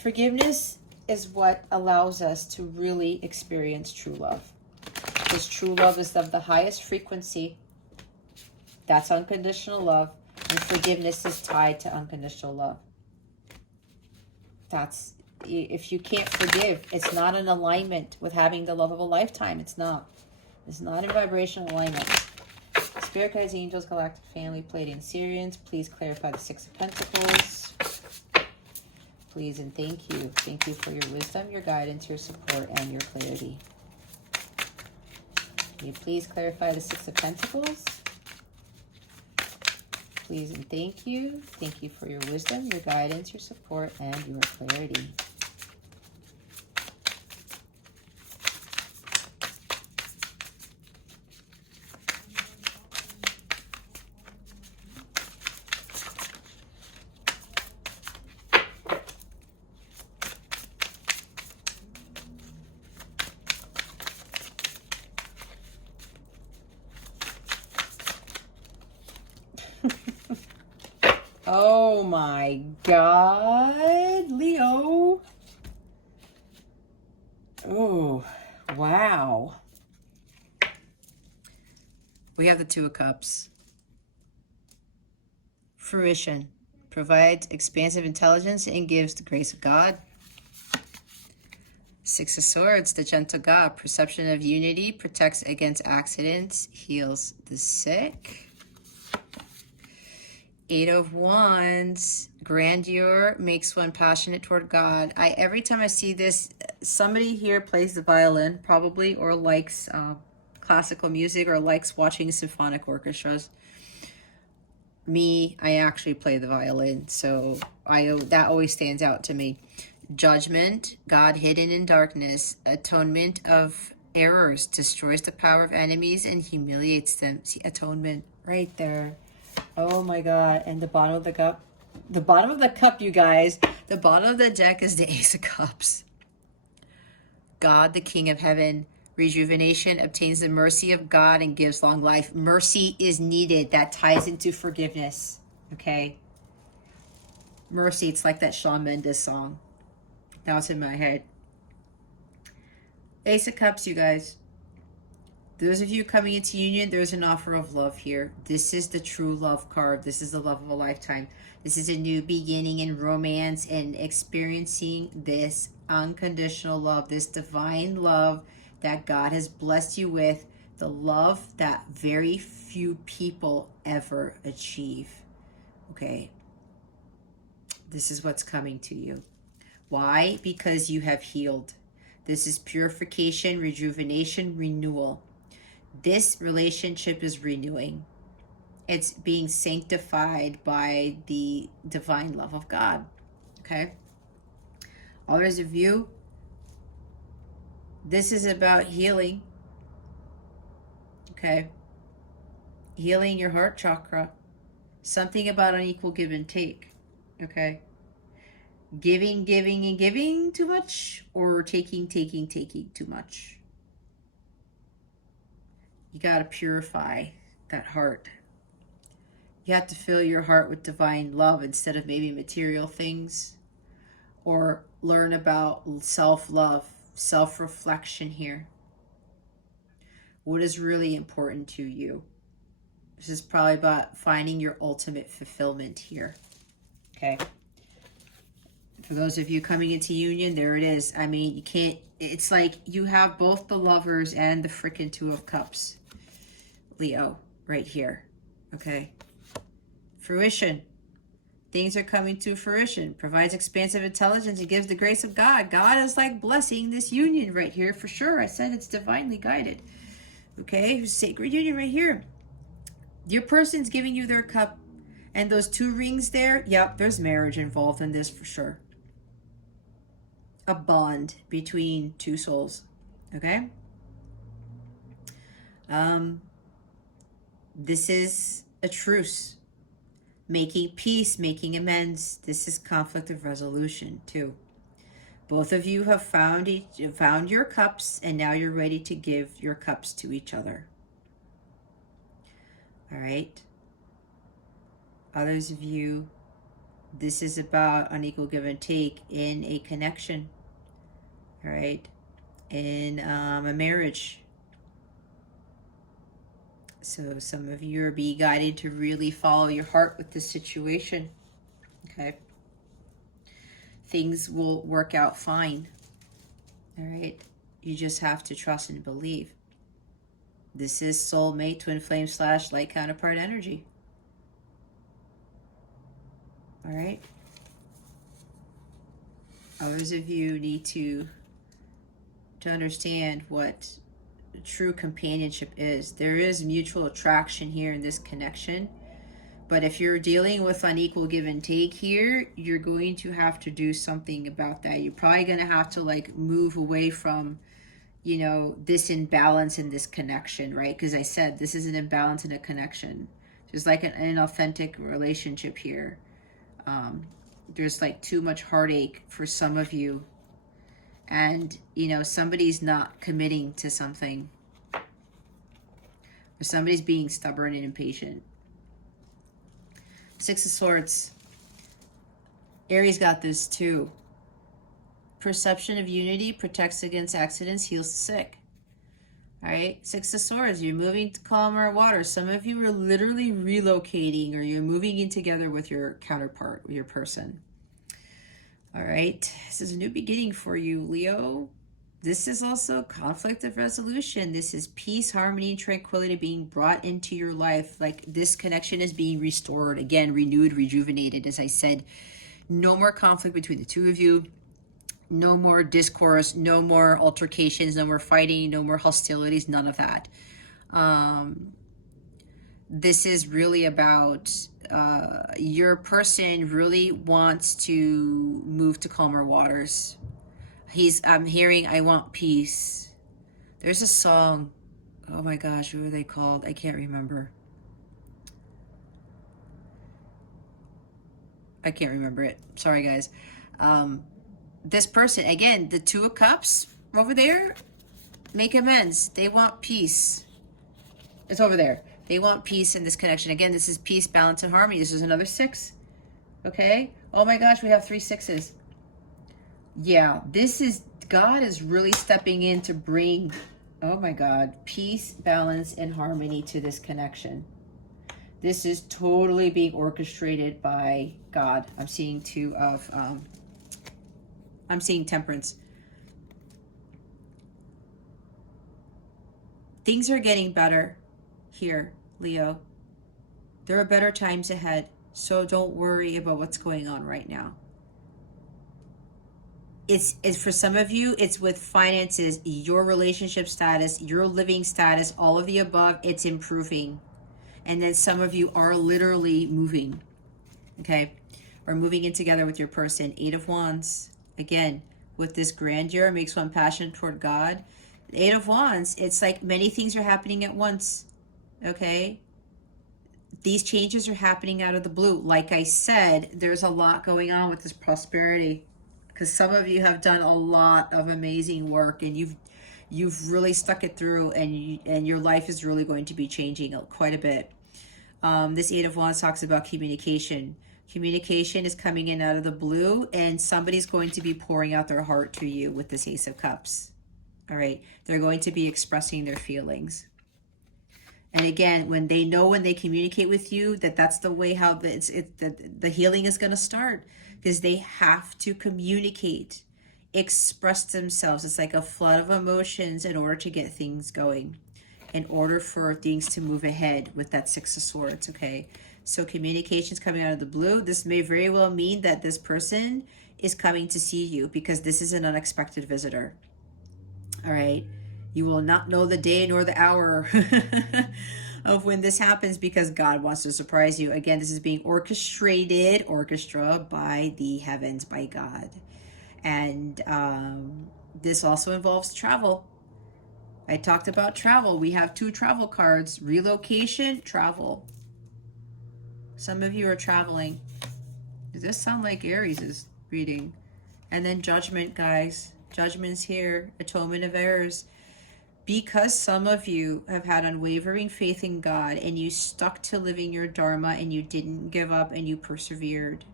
Forgiveness is what allows us to really experience true love. Because true love is of the highest frequency. That's unconditional love. And forgiveness is tied to unconditional love. That's, if you can't forgive, it's not in alignment with having the love of a lifetime. It's not. It's not in vibrational alignment. Spirit guides, angels, galactic family, Pleiadian Syrians, please clarify the Six of Pentacles. Please and thank you. Thank you for your wisdom, your guidance, your support, and your clarity. Can you please clarify the Six of Pentacles? Please and thank you. Thank you for your wisdom, your guidance, your support, and your clarity. Oh my God, Leo. Oh, wow. We have the Two of Cups. Fruition provides expansive intelligence and gives the grace of God. Six of Swords, the gentle God, perception of unity, protects against accidents, heals the sick. Eight of Wands, grandeur makes one passionate toward God. Every time I see this, somebody here plays the violin probably, or likes classical music, or likes watching symphonic orchestras. Me, I actually play the violin, so that always stands out to me. Judgment, God hidden in darkness, atonement of errors, destroys the power of enemies and humiliates them. See, atonement right there. Oh my God. And the bottom of the cup, you guys, the bottom of the deck is the Ace of Cups. God, the King of Heaven, rejuvenation, obtains the mercy of God and gives long life. Mercy is needed. That ties into forgiveness. Okay. Mercy. It's like that Shawn Mendes song. Now it's in my head. Ace of Cups, you guys. Those of you coming into union, there's an offer of love here. This is the true love card. This is the love of a lifetime. This is a new beginning in romance and experiencing this unconditional love, this divine love that God has blessed you with, the love that very few people ever achieve. Okay? This is what's coming to you. Why? Because you have healed. This is purification, rejuvenation, renewal. This relationship is renewing. It's being sanctified by the divine love of God. Okay? Others of you, this is about healing. Okay? Healing your heart chakra. Something about unequal give and take, okay? Giving, giving, and giving too much, or taking, taking, taking too much. You got to purify that heart. You have to fill your heart with divine love instead of maybe material things, or learn about self-love, self-reflection here. What is really important to you? This is probably about finding your ultimate fulfillment here. Okay. For those of you coming into union, there it is. I mean, you can't, it's like you have both the Lovers and the freaking Two of Cups. Leo, right here. Okay. Fruition. Things are coming to fruition. Provides expansive intelligence and gives the grace of God. God is like blessing this union right here for sure. I said it's divinely guided. Okay, sacred union right here. Your person's giving you their cup, and those 2 rings there, yep, there's marriage involved in this for sure. A bond between 2 souls, okay? This is a truce. Making peace, making amends. This is conflict of resolution too. Both of you have found your cups, and now you're ready to give your cups to each other. All right. Others of you, this is about unequal give and take in a connection. All right. In a marriage. So some of you are being guided to really follow your heart with this situation. Okay. Things will work out fine. All right. You just have to trust and believe. This is soulmate, twin flame / light counterpart energy. All right. Others of you need to understand what true companionship is. There is mutual attraction here in this connection. But if you're dealing with unequal give and take here, you're going to have to do something about that. You're probably going to have to like move away from, you know, this imbalance in this connection, right? Because I said this is an imbalance in a connection. There's like an authentic relationship here. There's like too much heartache for some of you. And, you know, somebody's not committing to something. Or somebody's being stubborn and impatient. 6 of Swords. Aries got this too. Perception of unity protects against accidents, heals the sick. All right, 6 of Swords, you're moving to calmer water. Some of you are literally relocating, or you're moving in together with your counterpart, with your person. All right, this is a new beginning for you, Leo. This is also conflict of resolution. This is peace, harmony, and tranquility being brought into your life. Like this connection is being restored, again, renewed, rejuvenated. As I said, no more conflict between the 2 of you. No more discourse, no more altercations, no more fighting, no more hostilities, none of that. This is really about your person really wants to move to calmer waters. I'm hearing, I want peace. There's a song. Oh my gosh, what are they called? I can't remember. I can't remember it. Sorry, guys. This person, again, the 2 of Cups over there, make amends. They want peace. It's over there. They want peace in this connection. Again, this is peace, balance, and harmony. This is another 6. Okay. Oh my gosh, we have 3 6s. Yeah, this is, God is really stepping in to bring, oh my God, peace, balance, and harmony to this connection. This is totally being orchestrated by God. I'm seeing 2 of, I'm seeing Temperance. Things are getting better here, Leo. There are better times ahead, so don't worry about what's going on right now. It's for some of you, it's with finances, your relationship status, your living status, all of the above, it's improving. And then some of you are literally moving, okay? Or moving in together with your person. 8 of Wands. Again, with this grandeur, makes one passionate toward God. 8 of Wands, it's like many things are happening at once, okay? These changes are happening out of the blue. Like I said, there's a lot going on with this prosperity, because some of you have done a lot of amazing work, and you've really stuck it through, and your life is really going to be changing quite a bit. This Eight of Wands talks about communication. Communication is coming in out of the blue, and somebody's going to be pouring out their heart to you with this Ace of Cups. All right, they're going to be expressing their feelings. And again, when they communicate with you, that's the way how the healing is going to start, because they have to communicate, express themselves. It's like a flood of emotions in order to get things going, in order for things to move ahead with that Six of Swords, okay? So communication's coming out of the blue. This may very well mean that this person is coming to see you, because this is an unexpected visitor. All right? You will not know the day nor the hour of when this happens, because God wants to surprise you. Again, this is being orchestra by the heavens, by God. And this also involves travel. I talked about travel. We have 2 travel cards: relocation, travel. Some of you are traveling. Does this sound like Aries' reading? And then judgment, guys. Judgment's here. Atonement of errors. Because some of you have had unwavering faith in God, and you stuck to living your Dharma, and you didn't give up, and you persevered.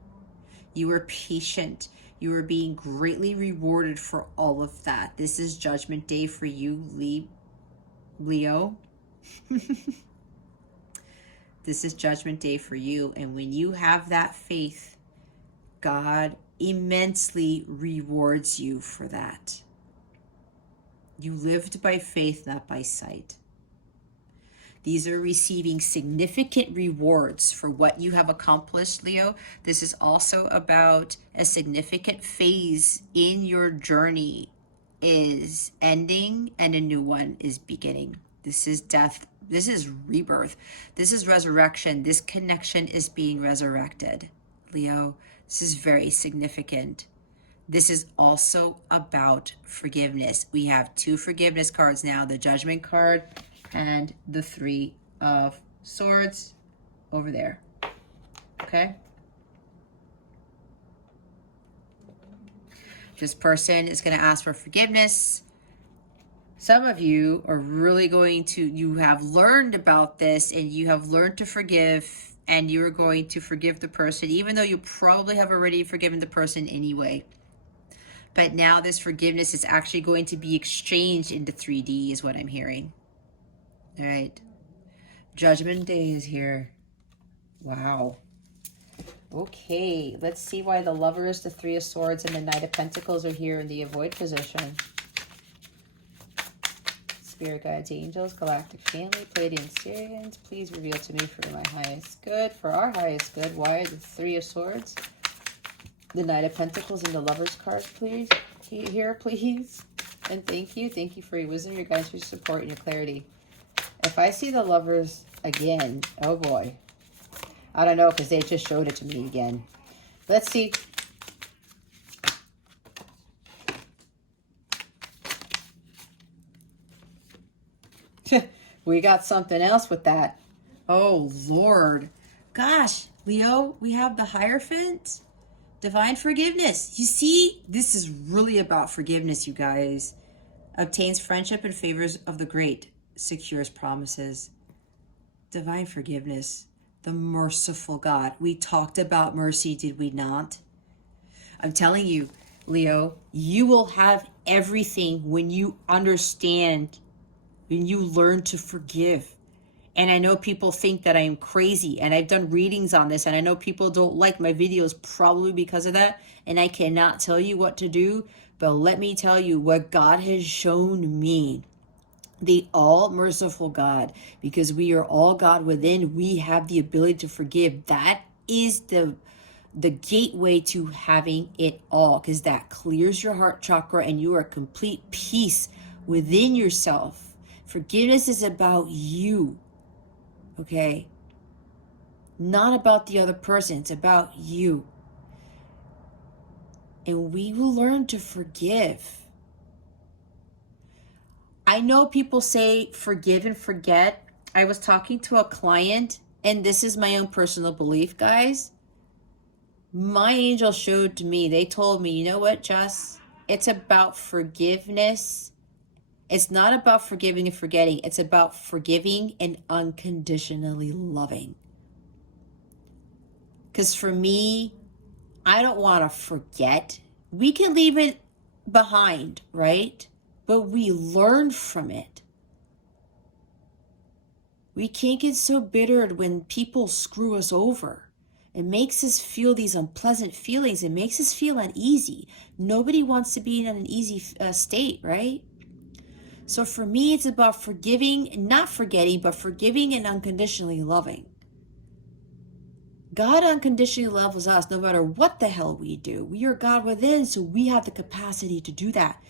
You were patient. You are being greatly rewarded for all of that. This is Judgment Day for you, Leo. This is Judgment Day for you. And when you have that faith, God immensely rewards you for that. You lived by faith, not by sight. These are receiving significant rewards for what you have accomplished, Leo. This is also about a significant phase in your journey is ending and a new one is beginning. This is death. This is rebirth. This is resurrection. This connection is being resurrected, Leo. This is very significant. This is also about forgiveness. We have 2 forgiveness cards now, the Judgment card and the 3 of Swords over there. Okay? This person is going to ask for forgiveness. Some of you are really you have learned about this, and you have learned to forgive, and you're going to forgive the person, even though you probably have already forgiven the person anyway. But now this forgiveness is actually going to be exchanged into 3D, is what I'm hearing. All right. Judgment Day is here. Wow. Okay, let's see why the Lovers, the 3 of Swords, and the Knight of Pentacles are here in the avoid position. Spirit guides, angels, galactic family, Pleiadian Syrians, please reveal to me for my highest good, for our highest good. Why are the 3 of Swords, the Knight of Pentacles, and the Lovers cards, please? Here, please. And thank you. Thank you for your wisdom, your guidance, your support, and your clarity. If I see the Lovers again, oh boy. I don't know, because they just showed it to me again. Let's see. We got something else with that. Oh, Lord. Gosh, Leo, we have the Hierophant. Divine forgiveness. You see, this is really about forgiveness, you guys. Obtains friendship and favors of the great. Secures promises. Divine forgiveness. The merciful God. We talked about mercy, did we not? I'm telling you, Leo, you will have everything when you understand, when you learn to forgive. And I know people think that I am crazy, and I've done readings on this, and I know people don't like my videos probably because of that, and I cannot tell you what to do, but let me tell you what God has shown me. The all-merciful God, because we are all God within, we have the ability to forgive. That is the gateway to having it all, because that clears your heart chakra, and you are at complete peace within yourself. Forgiveness is about you. Okay, not about the other person. It's about you. And we will learn to forgive. I know people say forgive and forget. I was talking to a client, and this is my own personal belief, guys, my angel showed to me, they told me, you know what, Jess? It's about forgiveness. It's not about forgiving and forgetting. It's about forgiving and unconditionally loving. Because for me, I don't want to forget. We can leave it behind, right? But we learn from it. We can't get so bitter when people screw us over. It makes us feel these unpleasant feelings. It makes us feel uneasy. Nobody wants to be in an easy state, right? So for me, it's about forgiving, not forgetting, but forgiving and unconditionally loving. God unconditionally loves us no matter what the hell we do. We are God within, so we have the capacity to do that.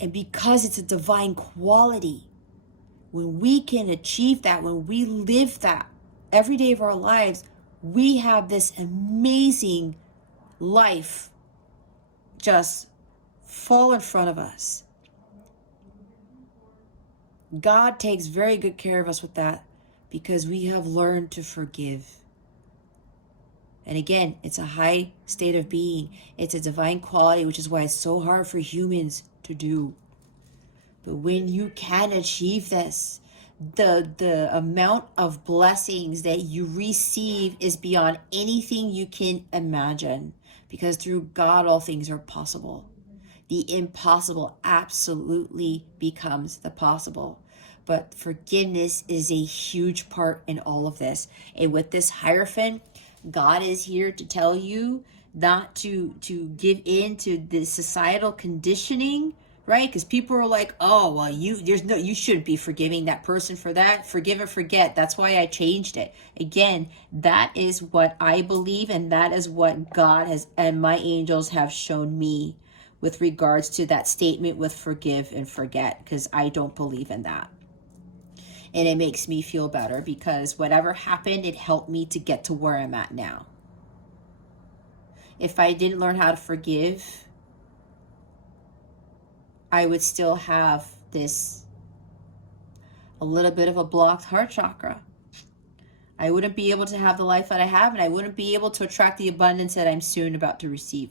And because it's a divine quality, when we can achieve that, when we live that every day of our lives, we have this amazing life just fall in front of us. God takes very good care of us with that because we have learned to forgive. And again, it's a high state of being. It's a divine quality, which is why it's so hard for humans to do. But when you can achieve this, the amount of blessings that you receive is beyond anything you can imagine. Because through God, all things are possible. The impossible absolutely becomes the possible. But forgiveness is a huge part in all of this. And with this Hierophant, God is here to tell you not to give in to the societal conditioning, right? Because people are like, oh, well, you shouldn't be forgiving that person for that. Forgive and forget. That's why I changed it. Again, that is what I believe, and that is what God has and my angels have shown me with regards to that statement with forgive and forget, because I don't believe in that. And it makes me feel better because whatever happened, it helped me to get to where I'm at now. If I didn't learn how to forgive, I would still have this, a little bit of a blocked heart chakra. I wouldn't be able to have the life that I have, and I wouldn't be able to attract the abundance that I'm soon about to receive.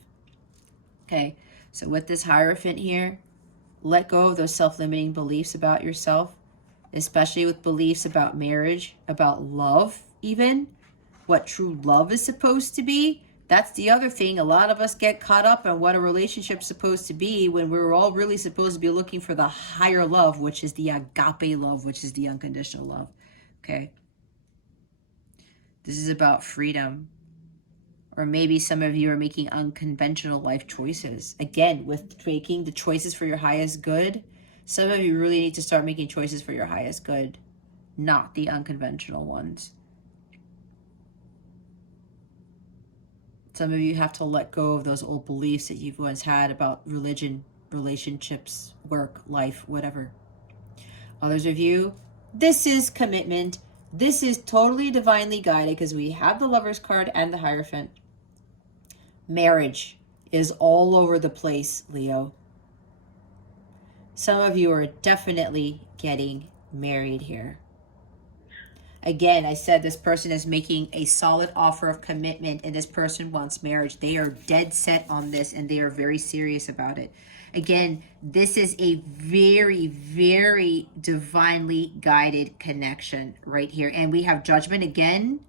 Okay, so with this Hierophant here, let go of those self-limiting beliefs about yourself, especially with beliefs about marriage, about love even, what true love is supposed to be. That's the other thing. A lot of us get caught up on what a relationship's supposed to be when we're all really supposed to be looking for the higher love, which is the agape love, which is the unconditional love. Okay. This is about freedom. Or maybe some of you are making unconventional life choices. Again, with making the choices for your highest good, some of you really need to start making choices for your highest good, not the unconventional ones. Some of you have to let go of those old beliefs that you've once had about religion, relationships, work, life, whatever. Others of you, this is commitment. This is totally divinely guided because we have the Lover's card and the Hierophant. Marriage is all over the place, Leo. Some of you are definitely getting married here. Again, I said this person is making a solid offer of commitment and this person wants marriage. They are dead set on this and they are very serious about it. Again, this is a very, very divinely guided connection right here. And we have Judgment again.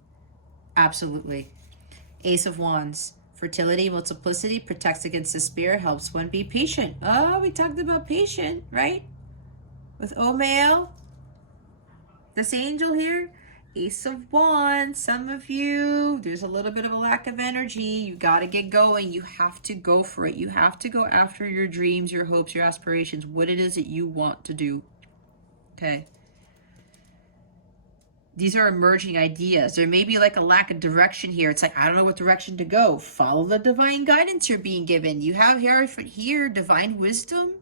Absolutely. Ace of Wands. Fertility, multiplicity, protects against despair, helps one be patient. Oh, we talked about patient, right? With Omael, this angel here, Ace of Wands. Some of you, there's a little bit of a lack of energy. You got to get going. You have to go for it. You have to go after your dreams, your hopes, your aspirations, what it is that you want to do. Okay. These are emerging ideas. There may be like a lack of direction here. It's like, I don't know what direction to go. Follow the divine guidance you're being given. You have here divine wisdom.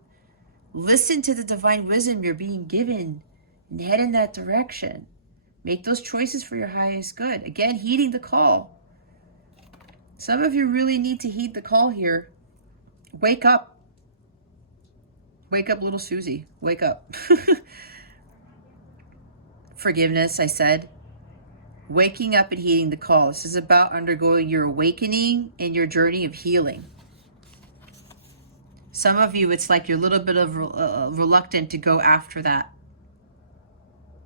Listen to the divine wisdom you're being given and head in that direction. Make those choices for your highest good. Again, heeding the call. Some of you really need to heed the call here. Wake up. Wake up, little Susie. Wake up. Forgiveness, I said. waking up and heeding the call. This is about undergoing your awakening and your journey of healing. Some of you, it's like you're a little bit of reluctant to go after that.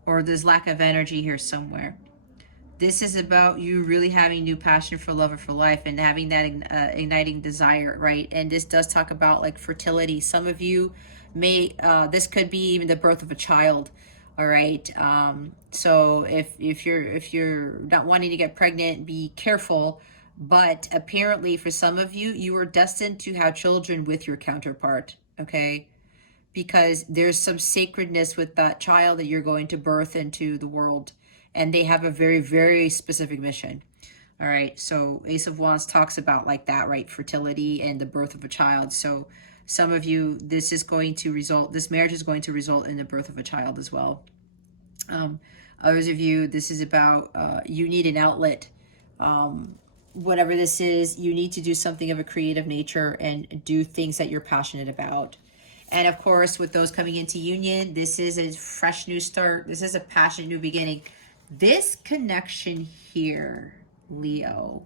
Or there's lack of energy here somewhere. This is about you really having new passion for love and for life and having that igniting desire, right? And this does talk about like fertility. Some of you may, this could be even the birth of a child, all right? So if you're not wanting to get pregnant, be careful. But apparently for some of you, you are destined to have children with your counterpart, okay? Because there's some sacredness with that child that you're going to birth into the world. And they have a very, very specific mission. All right. So Ace of Wands talks about like that, right? Fertility and the birth of a child. So some of you, this marriage is going to result in the birth of a child as well. Others of you, this is about, you need an outlet. Whatever this is, you need to do something of a creative nature and do things that you're passionate about. And of course, with those coming into union, this is a fresh new start. This is a passionate new beginning. This connection here, Leo,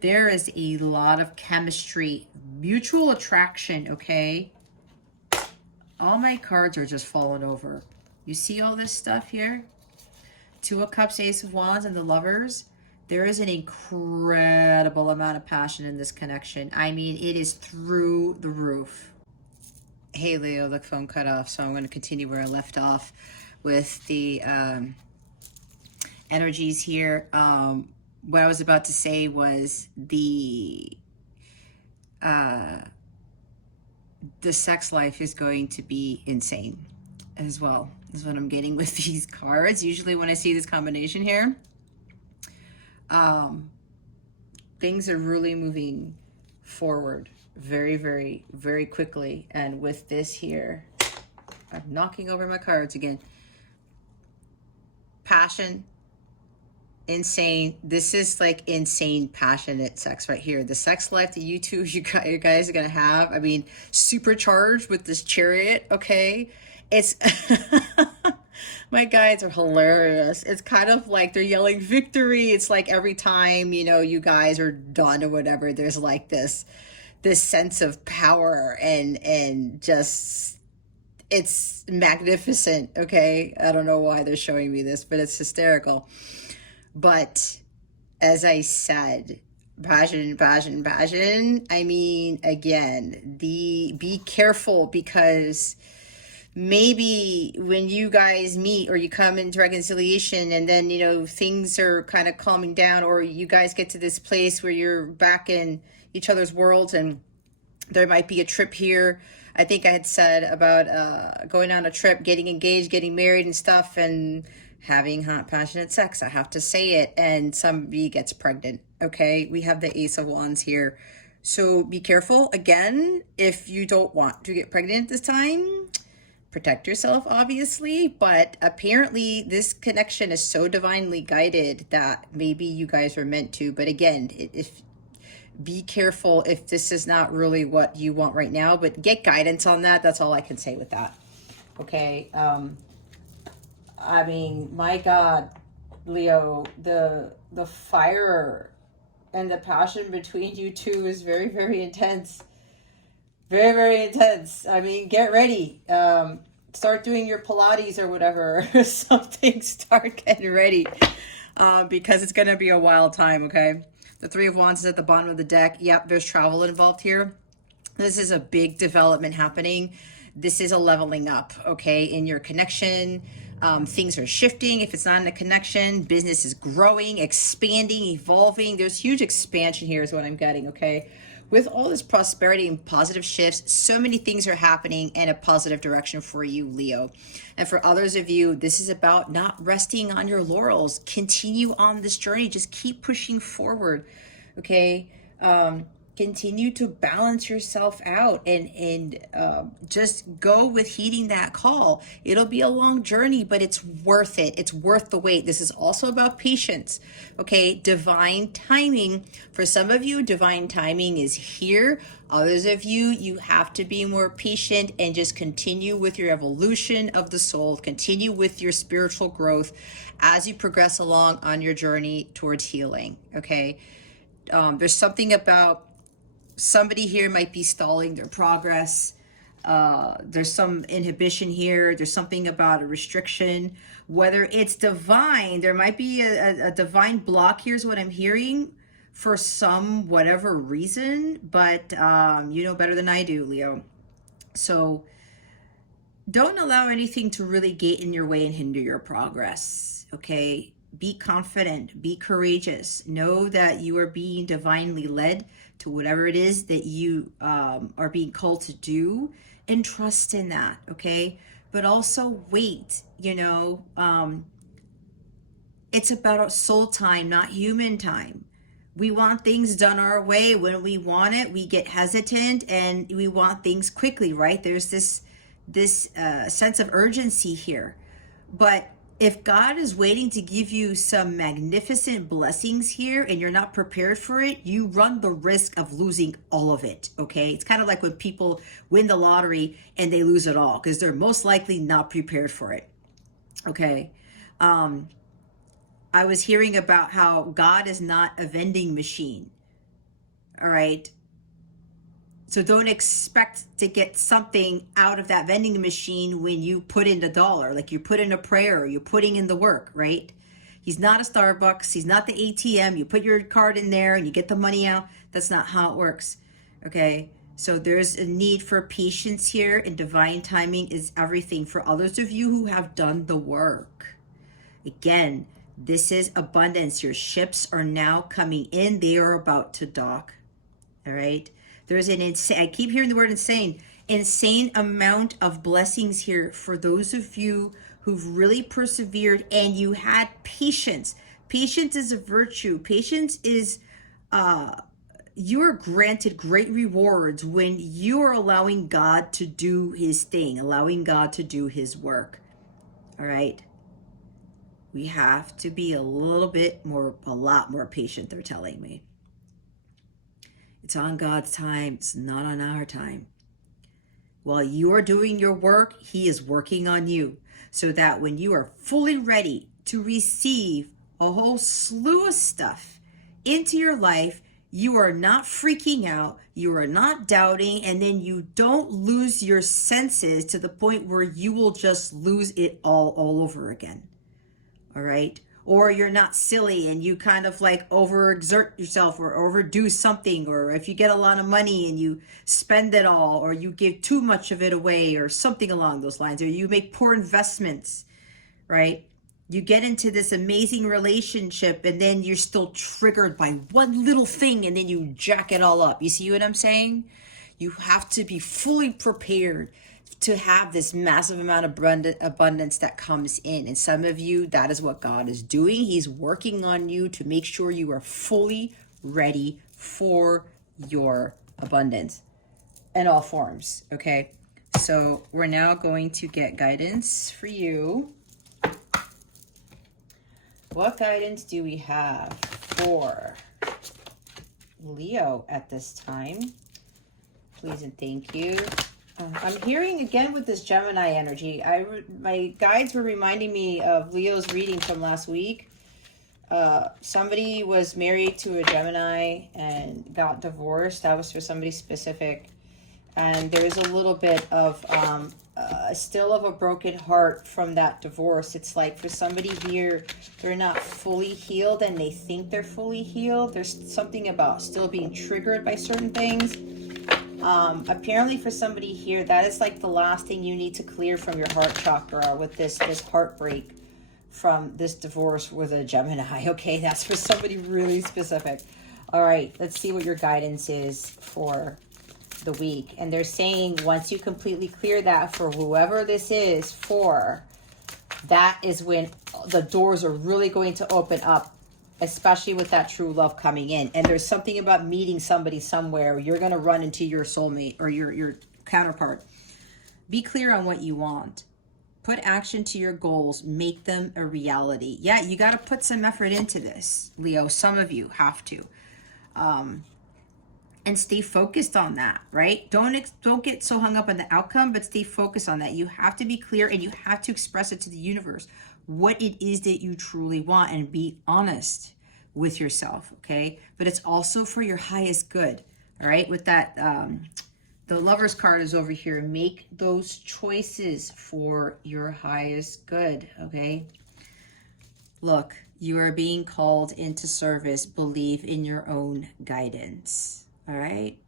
there is a lot of chemistry, mutual attraction, okay? All my cards are just falling over. You see all this stuff here? Two of Cups, Ace of Wands, and the Lovers. There is an incredible amount of passion in this connection. I mean, it is through the roof. Hey, Leo, the phone cut off, so I'm going to continue where I left off with the energies here. What I was about to say was the sex life is going to be insane as well. Is what I'm getting with these cards. Usually when I see this combination here, things are really moving forward very, very, very quickly. And with this here, I'm knocking over my cards again. Passion, insane. This is like insane passionate sex right here. The sex life that you guys are gonna have, I mean, supercharged with this Chariot, okay? It's my guides are hilarious. It's kind of like they're yelling victory. It's like every time, you know, you guys are done or whatever, there's like this sense of power and just, it's magnificent, okay? I don't know why they're showing me this, but it's hysterical. But as I said, passion, passion, passion. I mean, again, be careful, because maybe when you guys meet or you come into reconciliation and then, you know, things are kind of calming down, or you guys get to this place where you're back in each other's worlds and there might be a trip here. I think I had said about going on a trip, getting engaged, getting married and stuff, and having hot, passionate sex. I have to say it. And somebody gets pregnant. Okay. We have the Ace of Wands here. So be careful. Again, if you don't want to get pregnant this time, protect yourself, obviously. But apparently this connection is so divinely guided that maybe you guys are meant to. But again, be careful if this is not really what you want right now, but get guidance on that. That's all I can say with that. Okay. I mean, my God, Leo, the fire and the passion between you two is very, very intense. Very, very intense. I mean, get ready. Start doing your Pilates or whatever or something. Start getting ready because it's going to be a wild time, okay? The Three of Wands is at the bottom of the deck. Yep, there's travel involved here. This is a big development happening. This is a leveling up, okay, in your connection. Things are shifting. If it's not in a connection, business is growing, expanding, evolving. There's huge expansion here is what I'm getting, okay? With all this prosperity and positive shifts, so many things are happening in a positive direction for you, Leo. And for others of you, this is about not resting on your laurels. Continue on this journey. Just keep pushing forward, okay? continue to balance yourself out and just go with heeding that call. It'll be a long journey, but it's worth it. It's worth the wait. This is also about patience. Okay, divine timing. For some of you, divine timing is here. Others of you, you have to be more patient and just continue with your evolution of the soul, continue with your spiritual growth as you progress along on your journey towards healing. Okay, there's something about somebody here might be stalling their progress. There's some inhibition here. There's something about a restriction. Whether it's divine, there might be a divine block. Here's what I'm hearing for some whatever reason, but you know better than I do, Leo. So don't allow anything to really get in your way and hinder your progress, okay? Be confident, be courageous. Know that you are being divinely led to whatever it is that you are being called to do, and trust in that, okay? But also wait, you know, it's about soul time, not human time. We want things done our way. When we want it, we get hesitant and we want things quickly, right? There's this sense of urgency here. But if God is waiting to give you some magnificent blessings here and you're not prepared for it, you run the risk of losing all of it, okay? It's kind of like when people win the lottery and they lose it all because they're most likely not prepared for it, okay? I was hearing about how God is not a vending machine, all right? So don't expect to get something out of that vending machine when you put in the dollar, like you put in a prayer, or you're putting in the work, right? He's not a Starbucks. He's not the ATM. You put your card in there and you get the money out. That's not how it works, okay? So there's a need for patience here, and divine timing is everything for others of you who have done the work. Again, this is abundance. Your ships are now coming in. They are about to dock, all right? There's an insane, I keep hearing the word insane amount of blessings here for those of you who've really persevered and you had patience. Patience is a virtue. Patience is, you are granted great rewards when you are allowing God to do his thing, allowing God to do his work. All right. We have to be a lot more patient, they're telling me. It's on God's time. It's not on our time. While you are doing your work, he is working on you so that when you are fully ready to receive a whole slew of stuff into your life, you are not freaking out, you are not doubting, and then you don't lose your senses to the point where you will just lose it all over again. All right? Or you're not silly and you kind of like overexert yourself or overdo something, or if you get a lot of money and you spend it all, or you give too much of it away, or something along those lines, or you make poor investments, right? You get into this amazing relationship and then you're still triggered by one little thing and then you jack it all up. You see what I'm saying? You have to be fully prepared to have this massive amount of abundance that comes in. And some of you, that is what God is doing. He's working on you to make sure you are fully ready for your abundance in all forms, okay? So we're now going to get guidance for you. What guidance do we have for Leo at this time? Please and thank you. I'm hearing again with this Gemini energy. My guides were reminding me of Leo's reading from last week. Somebody was married to a Gemini and got divorced. That was for somebody specific. And there's a little bit of still of a broken heart from that divorce. It's like for somebody here, they're not fully healed and they think they're fully healed. There's something about still being triggered by certain things. Apparently for somebody here, that is like the last thing you need to clear from your heart chakra with this heartbreak from this divorce with a Gemini. Okay, that's for somebody really specific. All right, let's see what your guidance is for the week. And they're saying once you completely clear that for whoever this is for, that is when the doors are really going to open up especially with that true love coming in. And there's something about meeting somebody somewhere. You're going to run into your soulmate or your counterpart. Be clear on what you want. Put action to your goals. Make them a reality. Yeah, you got to put some effort into this, Leo. Some of you have to. And stay focused on that, right? Don't get so hung up on the outcome, but stay focused on that. You have to be clear and you have to express it to the universe, what it is that you truly want, and be honest with yourself, okay? But it's also for your highest good, all right? With that, the Lover's card is over here. Make those choices for your highest good, okay? Look, you are being called into service. Believe in your own guidance. All right.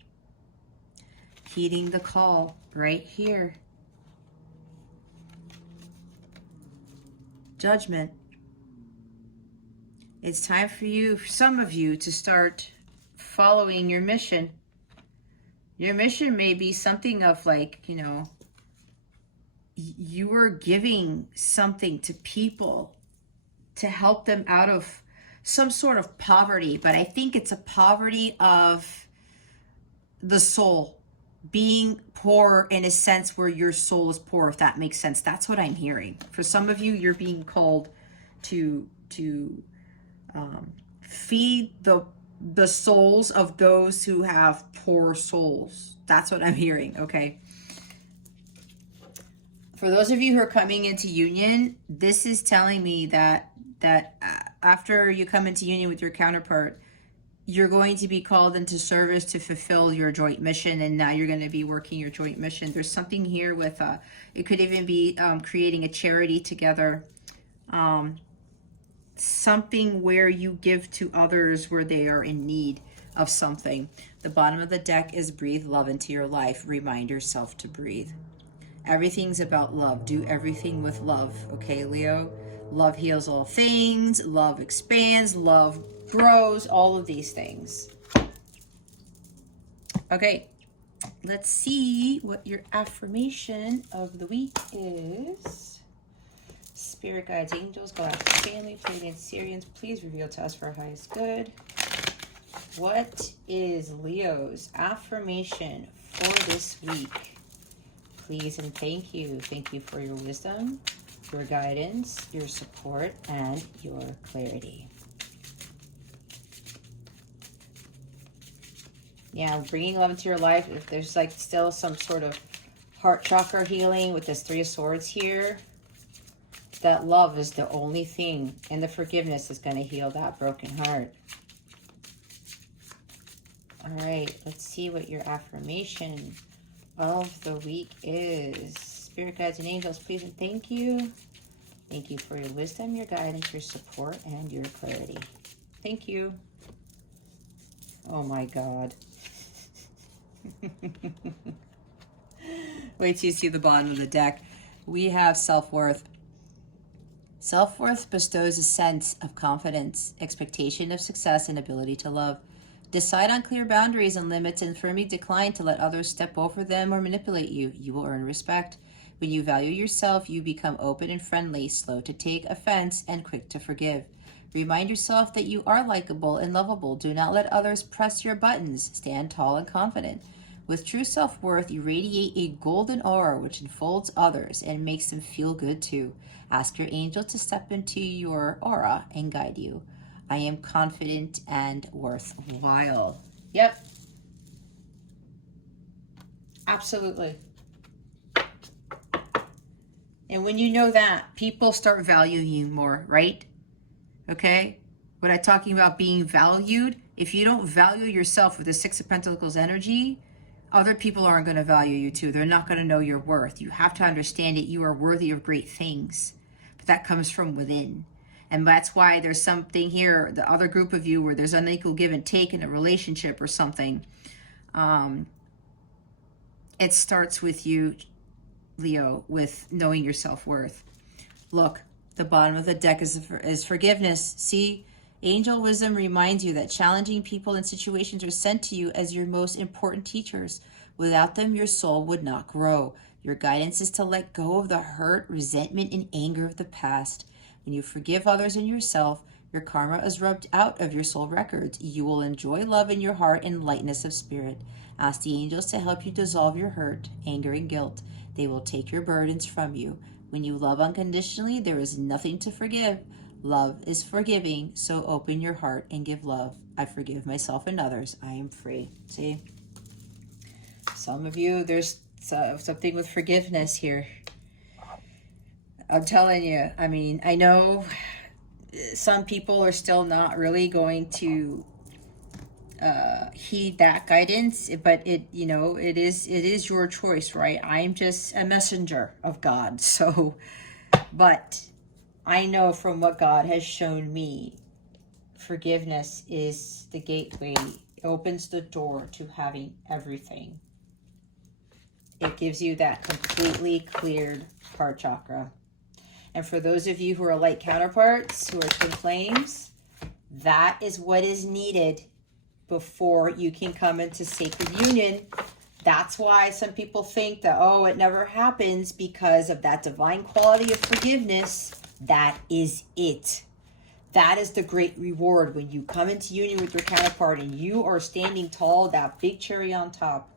Heeding the call right here. Judgment. It's time for you, for some of you, to start following your mission. Your mission may be something of like, you know, you are giving something to people to help them out of some sort of poverty, but I think it's a poverty of the soul, being poor in a sense where your soul is poor, if that makes sense. That's what I'm hearing. For some of you, you're being called to feed the souls of those who have poor souls. That's what I'm hearing, okay? For those of you who are coming into union, this is telling me that after you come into union with your counterpart, you're going to be called into service to fulfill your joint mission, and now you're going to be working your joint mission. There's something here with, it could even be creating a charity together, something where you give to others where they are in need of something. The bottom of the deck is breathe love into your life. Remind yourself to breathe. Everything's about love. Do everything with love, okay, Leo? Love heals all things. Love expands. Love grows. All of these things. Okay, let's see what your affirmation of the week is. Spirit guides, angels, galactic family, Pleiadians, Sirians, please reveal to us for our highest good. What is Leo's affirmation for this week? Please and thank you. Thank you for your wisdom, your guidance, your support, and your clarity. Yeah, bringing love into your life. If there's like still some sort of heart chakra healing with this Three of Swords here, that love is the only thing, and the forgiveness is going to heal that broken heart. All right, let's see what your affirmation of the week is. Spirit guides and angels, please and thank you. Thank you for your wisdom, your guidance, your support, and your clarity. Thank you. Oh my God. Wait till you see the bottom of the deck. We have self-worth. Self-worth bestows a sense of confidence, expectation of success, and ability to love. Decide on clear boundaries and limits and firmly decline to let others step over them or manipulate you. You will earn respect. When you value yourself, you become open and friendly, slow to take offense, and quick to forgive. Remind yourself that you are likable and lovable. Do not let others press your buttons. Stand tall and confident. With true self-worth, you radiate a golden aura which enfolds others and makes them feel good too. Ask your angel to step into your aura and guide you. I am confident and worthwhile. Yep. Absolutely. And when you know that, people start valuing you more, right? Okay? What I'm talking about being valued, if you don't value yourself with the Six of Pentacles energy, other people aren't going to value you too. They're not going to know your worth. You have to understand that you are worthy of great things. But that comes from within. And that's why there's something here, the other group of you, where there's unequal give and take in a relationship or something. It starts with you, Leo, with knowing your self-worth. Look, the bottom of the deck is forgiveness. See, angel wisdom reminds you that challenging people and situations are sent to you as your most important teachers. Without them, your soul would not grow. Your guidance is to let go of the hurt, resentment, and anger of the past. When you forgive others and yourself, Your karma is rubbed out of your soul records. You will enjoy love in your heart and lightness of spirit. Ask the angels to help you dissolve your hurt, anger, and guilt. They will take your burdens from you. When you love unconditionally, there is nothing to forgive. Love is forgiving, so open your heart and give love. I forgive myself and others. I am free. See? Some of you, there's something with forgiveness here. I'm telling you, I mean, I know some people are still not really going to heed that guidance, but it is your choice, right? I'm just a messenger of God. So, but I know from what God has shown me, forgiveness is the gateway. It opens the door to having everything. It gives you that completely cleared heart chakra. And for those of you who are light counterparts, who are twin flames, that is what is needed before you can come into sacred union. That's why some people think that, oh, it never happens, because of that divine quality of forgiveness. That is it. That is the great reward when you come into union with your counterpart and you are standing tall, that big cherry on top.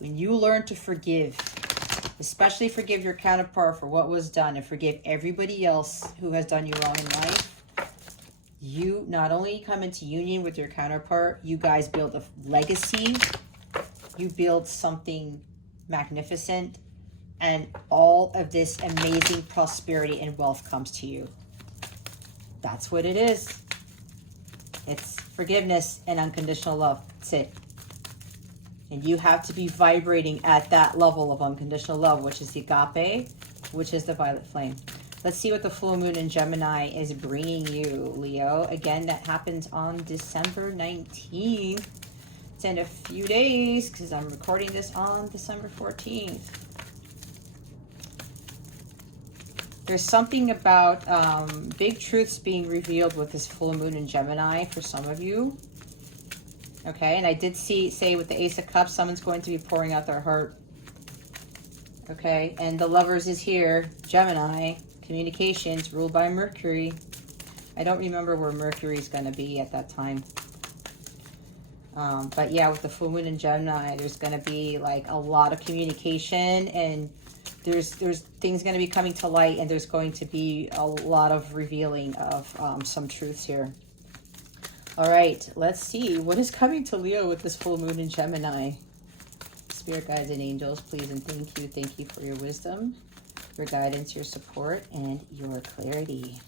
When you learn to forgive, especially forgive your counterpart for what was done and forgive everybody else who has done you wrong in life, you not only come into union with your counterpart, you guys build a legacy, you build something magnificent, and all of this amazing prosperity and wealth comes to you. That's what it is. It's forgiveness and unconditional love. That's it. And you have to be vibrating at that level of unconditional love, which is the agape, which is the violet flame. Let's see what the full moon in Gemini is bringing you, Leo. Again, that happens on December 19th. It's in a few days because I'm recording this on December 14th. There's something about big truths being revealed with this full moon in Gemini for some of you. Okay, and I did say with the Ace of Cups, someone's going to be pouring out their heart. Okay, and the Lovers is here, Gemini, communications, ruled by Mercury. I don't remember where Mercury's going to be at that time. But yeah, with the full moon in Gemini, there's going to be like a lot of communication, and there's things going to be coming to light, and there's going to be a lot of revealing of some truths here. All right, let's see what is coming to Leo with this full moon in Gemini. Spirit guides and angels, please and thank you. Thank you for your wisdom, your guidance, your support, and your clarity.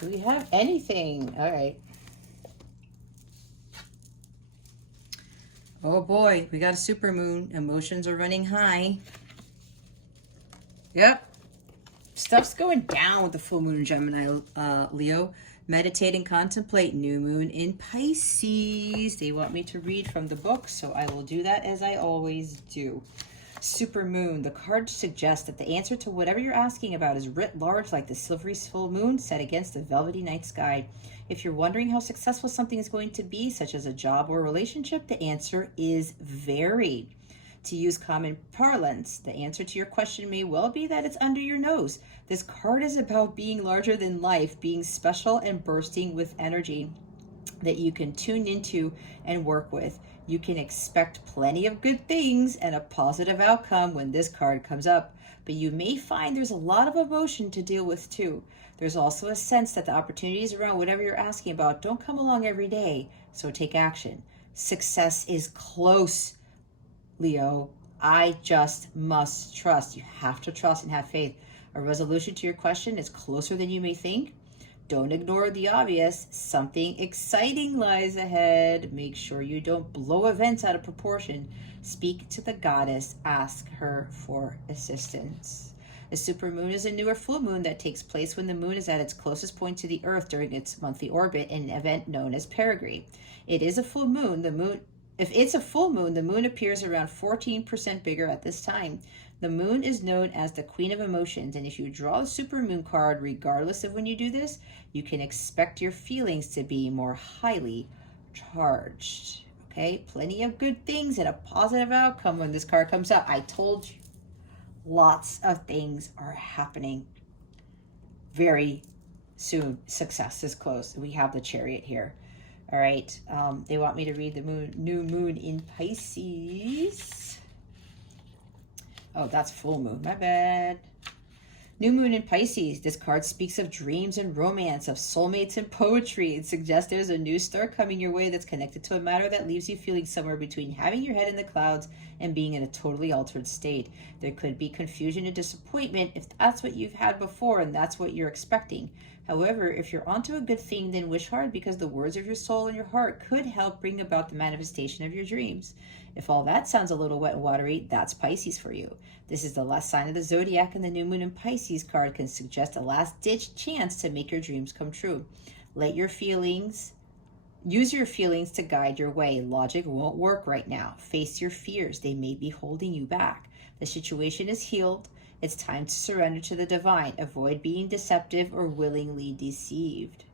Do we have anything? All right. Oh boy, we got a super moon. Emotions are running high. Yep. Stuff's going down with the full moon in Gemini, Leo. Meditate and contemplate. New moon in Pisces. They want me to read from the book, so I will do that as I always do. Super moon. The cards suggest that the answer to whatever you're asking about is writ large like the silvery full moon set against the velvety night sky. If you're wondering how successful something is going to be, such as a job or relationship, the answer is very. To use common parlance, the answer to your question may well be that it's under your nose. This card is about being larger than life, being special and bursting with energy that you can tune into and work with. You can expect plenty of good things and a positive outcome when this card comes up, but you may find there's a lot of emotion to deal with too. There's also a sense that the opportunities around whatever you're asking about don't come along every day, so take action. Success is close, Leo. I just must trust. You have to trust and have faith. A resolution to your question is closer than you may think. Don't ignore the obvious. Something exciting lies ahead. Make sure you don't blow events out of proportion. Speak to the goddess. Ask her for assistance. A supermoon is a new or full moon that takes place when the moon is at its closest point to the earth during its monthly orbit in an event known as perigee. It is a full moon. If it's a full moon, the moon appears around 14% bigger at this time. The moon is known as the Queen of Emotions, and if you draw the supermoon card, regardless of when you do this, you can expect your feelings to be more highly charged. Okay, plenty of good things and a positive outcome when this card comes out. I told you. Lots of things are happening very soon. Success is close. We have the Chariot here. All right. They want me to read the new moon in Pisces. Oh, that's full moon. My bad. New moon in Pisces. This card speaks of dreams and romance, of soulmates and poetry. It suggests there's a new start coming your way that's connected to a matter that leaves you feeling somewhere between having your head in the clouds and being in a totally altered state. There could be confusion and disappointment if that's what you've had before and that's what you're expecting. However, if you're onto a good thing, then wish hard, because the words of your soul and your heart could help bring about the manifestation of your dreams. If all that sounds a little wet and watery, that's Pisces for you. This is the last sign of the zodiac, and the new moon in Pisces card can suggest a last-ditch chance to make your dreams come true. Use your feelings to guide your way. Logic won't work right now. Face your fears. They may be holding you back. The situation is healed. It's time to surrender to the divine. Avoid being deceptive or willingly deceived.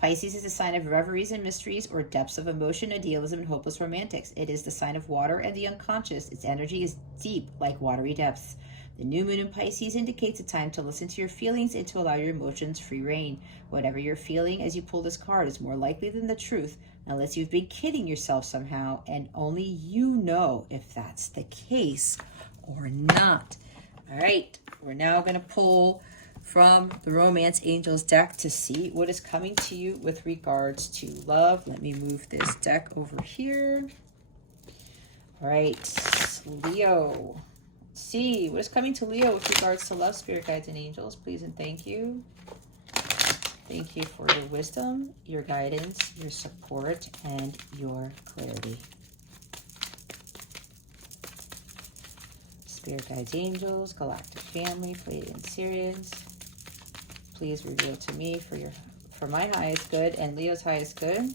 Pisces is a sign of reveries and mysteries, or depths of emotion, idealism, and hopeless romantics. It is the sign of water and the unconscious. Its energy is deep, like watery depths. The new moon in Pisces indicates a time to listen to your feelings and to allow your emotions free rein. Whatever you're feeling as you pull this card is more likely than the truth, unless you've been kidding yourself somehow, and only you know if that's the case or not. All right, we're now going to pull from the Romance Angels deck to see what is coming to you with regards to love. Let me move this deck over here. All right, Leo. Let's see what is coming to Leo with regards to love, spirit guides, and angels. Please and thank you. Thank you for your wisdom, your guidance, your support, and your clarity. Spirit guides, angels, galactic family, Pleiadian Sirians. Please reveal to me for my highest good and Leo's highest good,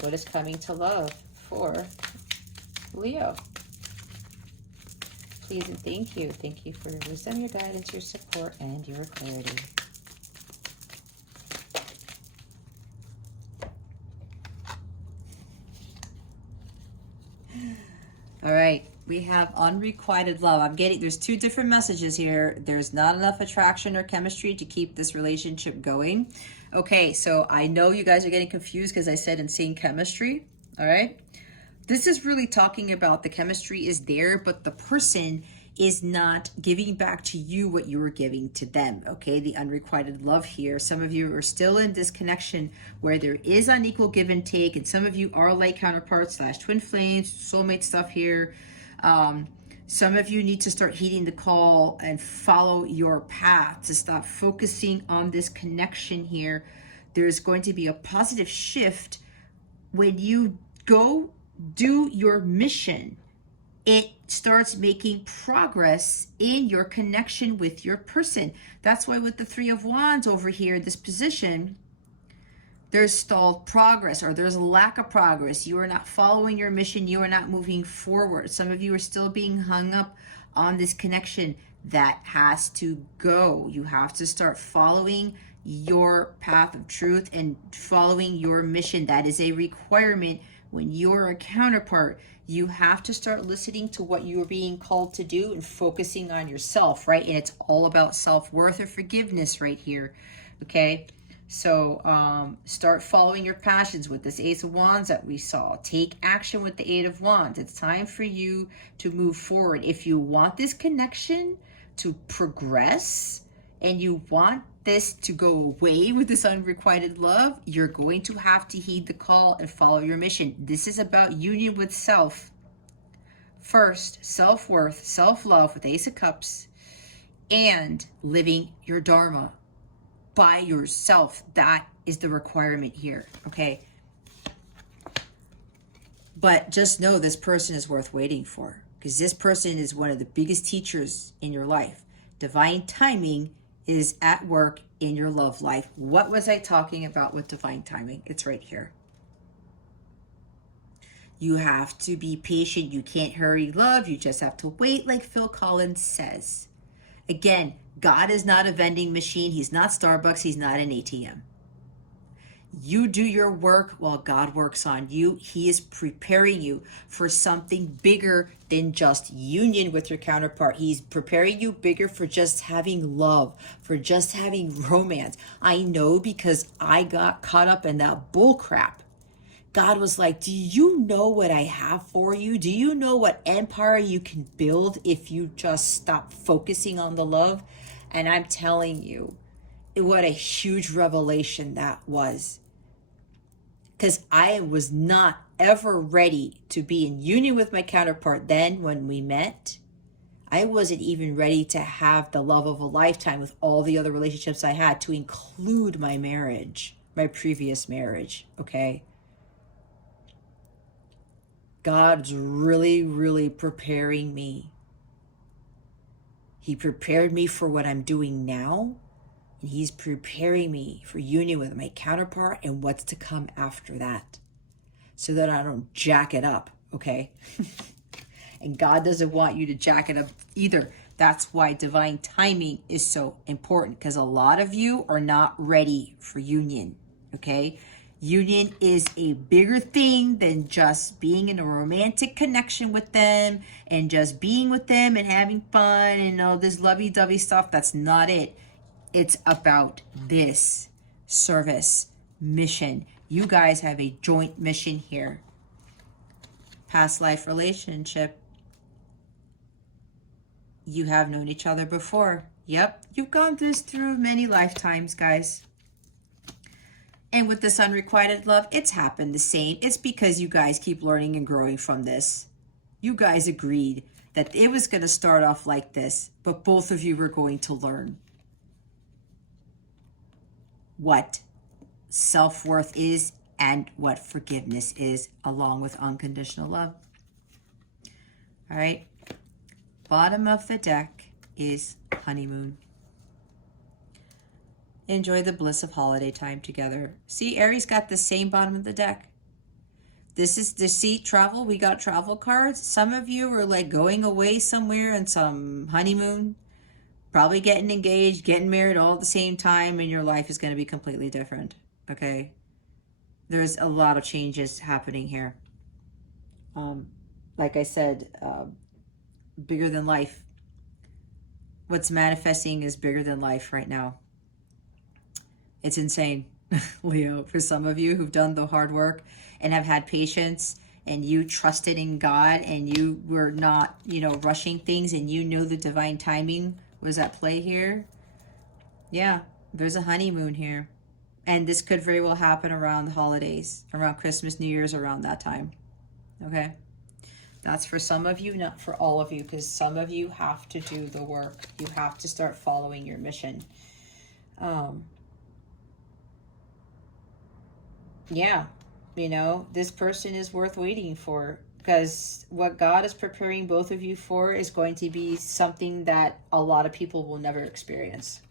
what is coming to love for Leo. Please and thank you. Thank you for your wisdom, your guidance, your support, and your clarity. All right, we have unrequited love. There's two different messages here. There's not enough attraction or chemistry to keep this relationship going. Okay, so I know you guys are getting confused because I said insane chemistry. All right, this is really talking about the chemistry is there, but the person is not giving back to you what you were giving to them. Okay, the unrequited love here. Some of you are still in this connection where there is unequal give and take, and some of you are like counterparts / twin flames, soulmate stuff here. Some of you need to start heeding the call and follow your path, to stop focusing on this connection here. There's going to be a positive shift when you go do your mission. It starts making progress in your connection with your person. That's why with the Three of Wands over here, this position, there's stalled progress, or there's a lack of progress. You are not following your mission. You are not moving forward. Some of you are still being hung up on this connection. That has to go. You have to start following your path of truth and following your mission. That is a requirement when you're a counterpart. You have to start listening to what you're being called to do and focusing on yourself, right? And it's all about self-worth or forgiveness right here, okay? So start following your passions with this Ace of Wands that we saw. Take action with the Eight of Wands. It's time for you to move forward. If you want this connection to progress and you want this to go away with this unrequited love, you're going to have to heed the call and follow your mission. This is about union with self. First, self-worth, self-love with Ace of Cups, and living your Dharma by yourself. That is the requirement here, okay? But just know this person is worth waiting for, because this person is one of the biggest teachers in your life. Divine timing is at work in your love life. What was I talking about with divine timing? It's right here. You have to be patient. You can't hurry love. You just have to wait, like Phil Collins says. Again, God is not a vending machine. He's not Starbucks. He's not an ATM. You do your work while God works on you. He is preparing you for something bigger than just union with your counterpart. He's preparing you bigger for just having love, for just having romance. I know, because I got caught up in that bull crap. God was like, do you know what I have for you? Do you know what empire you can build if you just stop focusing on the love? And I'm telling you, what a huge revelation that was. Because I was not ever ready to be in union with my counterpart then when we met. I wasn't even ready to have the love of a lifetime with all the other relationships I had, to include my marriage, my previous marriage, okay? God's really, really preparing me. He prepared me for what I'm doing now, and he's preparing me for union with my counterpart and what's to come after that, so that I don't jack it up, okay? And God doesn't want you to jack it up either. That's why divine timing is so important, because a lot of you are not ready for union, okay? Union is a bigger thing than just being in a romantic connection with them and just being with them and having fun and all this lovey-dovey stuff. That's not it. It's about this service mission. You guys have a joint mission here. Past life relationship. You have known each other before. Yep, you've gone this through many lifetimes, guys. And with this unrequited love, it's happened the same. It's because you guys keep learning and growing from this. You guys agreed that it was going to start off like this, but both of you were going to learn what self-worth is and what forgiveness is, along with unconditional love. All right. Bottom of the deck is honeymoon. Enjoy the bliss of holiday time together. See, Aries got the same bottom of the deck. This is the seat travel. We got travel cards. Some of you are like going away somewhere on some honeymoon, probably getting engaged, getting married all at the same time, and your life is going to be completely different. Okay? There's a lot of changes happening here. Like I said, bigger than life. What's manifesting is bigger than life right now. It's insane, Leo. For some of you who've done the hard work and have had patience, and you trusted in God, and you were not, rushing things, and you know the divine timing was at play here. Yeah, there's a honeymoon here. And this could very well happen around the holidays, around Christmas, New Year's, around that time. Okay? That's for some of you, not for all of you, because some of you have to do the work. You have to start following your mission. Yeah, this person is worth waiting for, because what God is preparing both of you for is going to be something that a lot of people will never experience.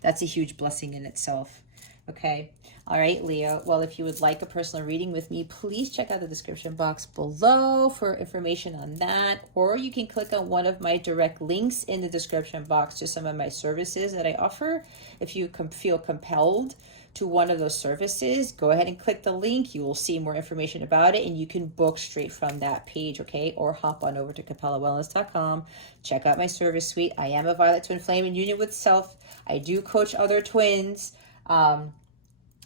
That's a huge blessing in itself. Okay. All right, Leo. Well, if you would like a personal reading with me, please check out the description box below for information on that. Or you can click on one of my direct links in the description box to some of my services that I offer. If you feel compelled to one of those services, go ahead and click the link. You will see more information about it, and you can book straight from that page, okay? Or hop on over to capellawellness.com. Check out my service suite. I am a Violet Twin Flame in union with self. I do coach other twins.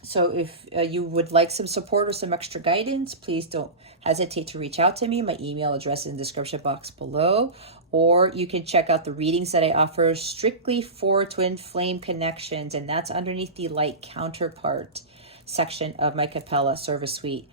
So if you would like some support or some extra guidance, please don't hesitate to reach out to me. My email address is in the description box below. Or you can check out the readings that I offer strictly for twin flame connections, and that's underneath the light counterpart section of my Capella service suite.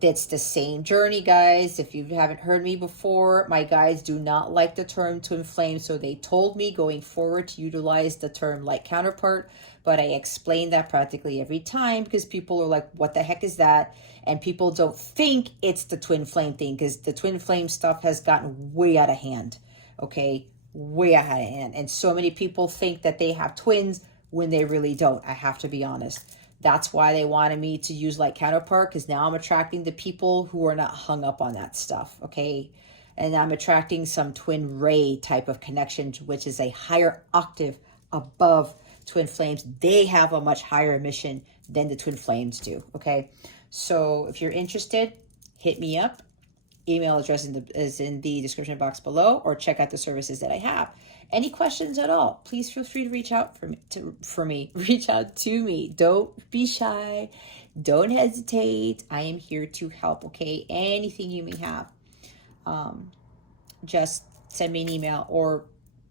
It's the same journey, guys. If you haven't heard me before, my guides do not like the term twin flame, so they told me going forward to utilize the term light counterpart, but I explain that practically every time, because people are like, what the heck is that? And people don't think it's the twin flame thing, because the twin flame stuff has gotten way out of hand, okay? Way out of hand. And so many people think that they have twins when they really don't. I have to be honest. That's why they wanted me to use light counterpart, because now I'm attracting the people who are not hung up on that stuff, okay? And I'm attracting some twin ray type of connections, which is a higher octave above twin flames, they have a much higher emission than the twin flames do, okay? So if you're interested, hit me up. Email address is in the description box below, or check out the services that I have. Any questions at all, please feel free to reach out reach out to me. Don't be shy. Don't hesitate. I am here to help, okay? Anything you may have. Just send me an email or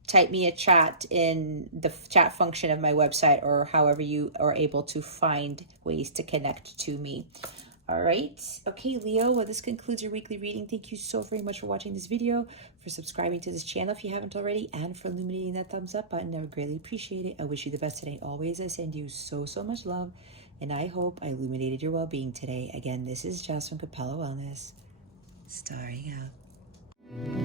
type me a chat in the chat function of my website, or however you are able to find ways to connect to me. All right. Okay, Leo, well, this concludes your weekly reading. Thank you so very much for watching this video, for subscribing to this channel if you haven't already, and for illuminating that thumbs up button. I would greatly appreciate it. I wish you the best today. Always, I send you so much love, and I hope I illuminated your well-being today. Again, this is Jess from Capella Wellness, starring out.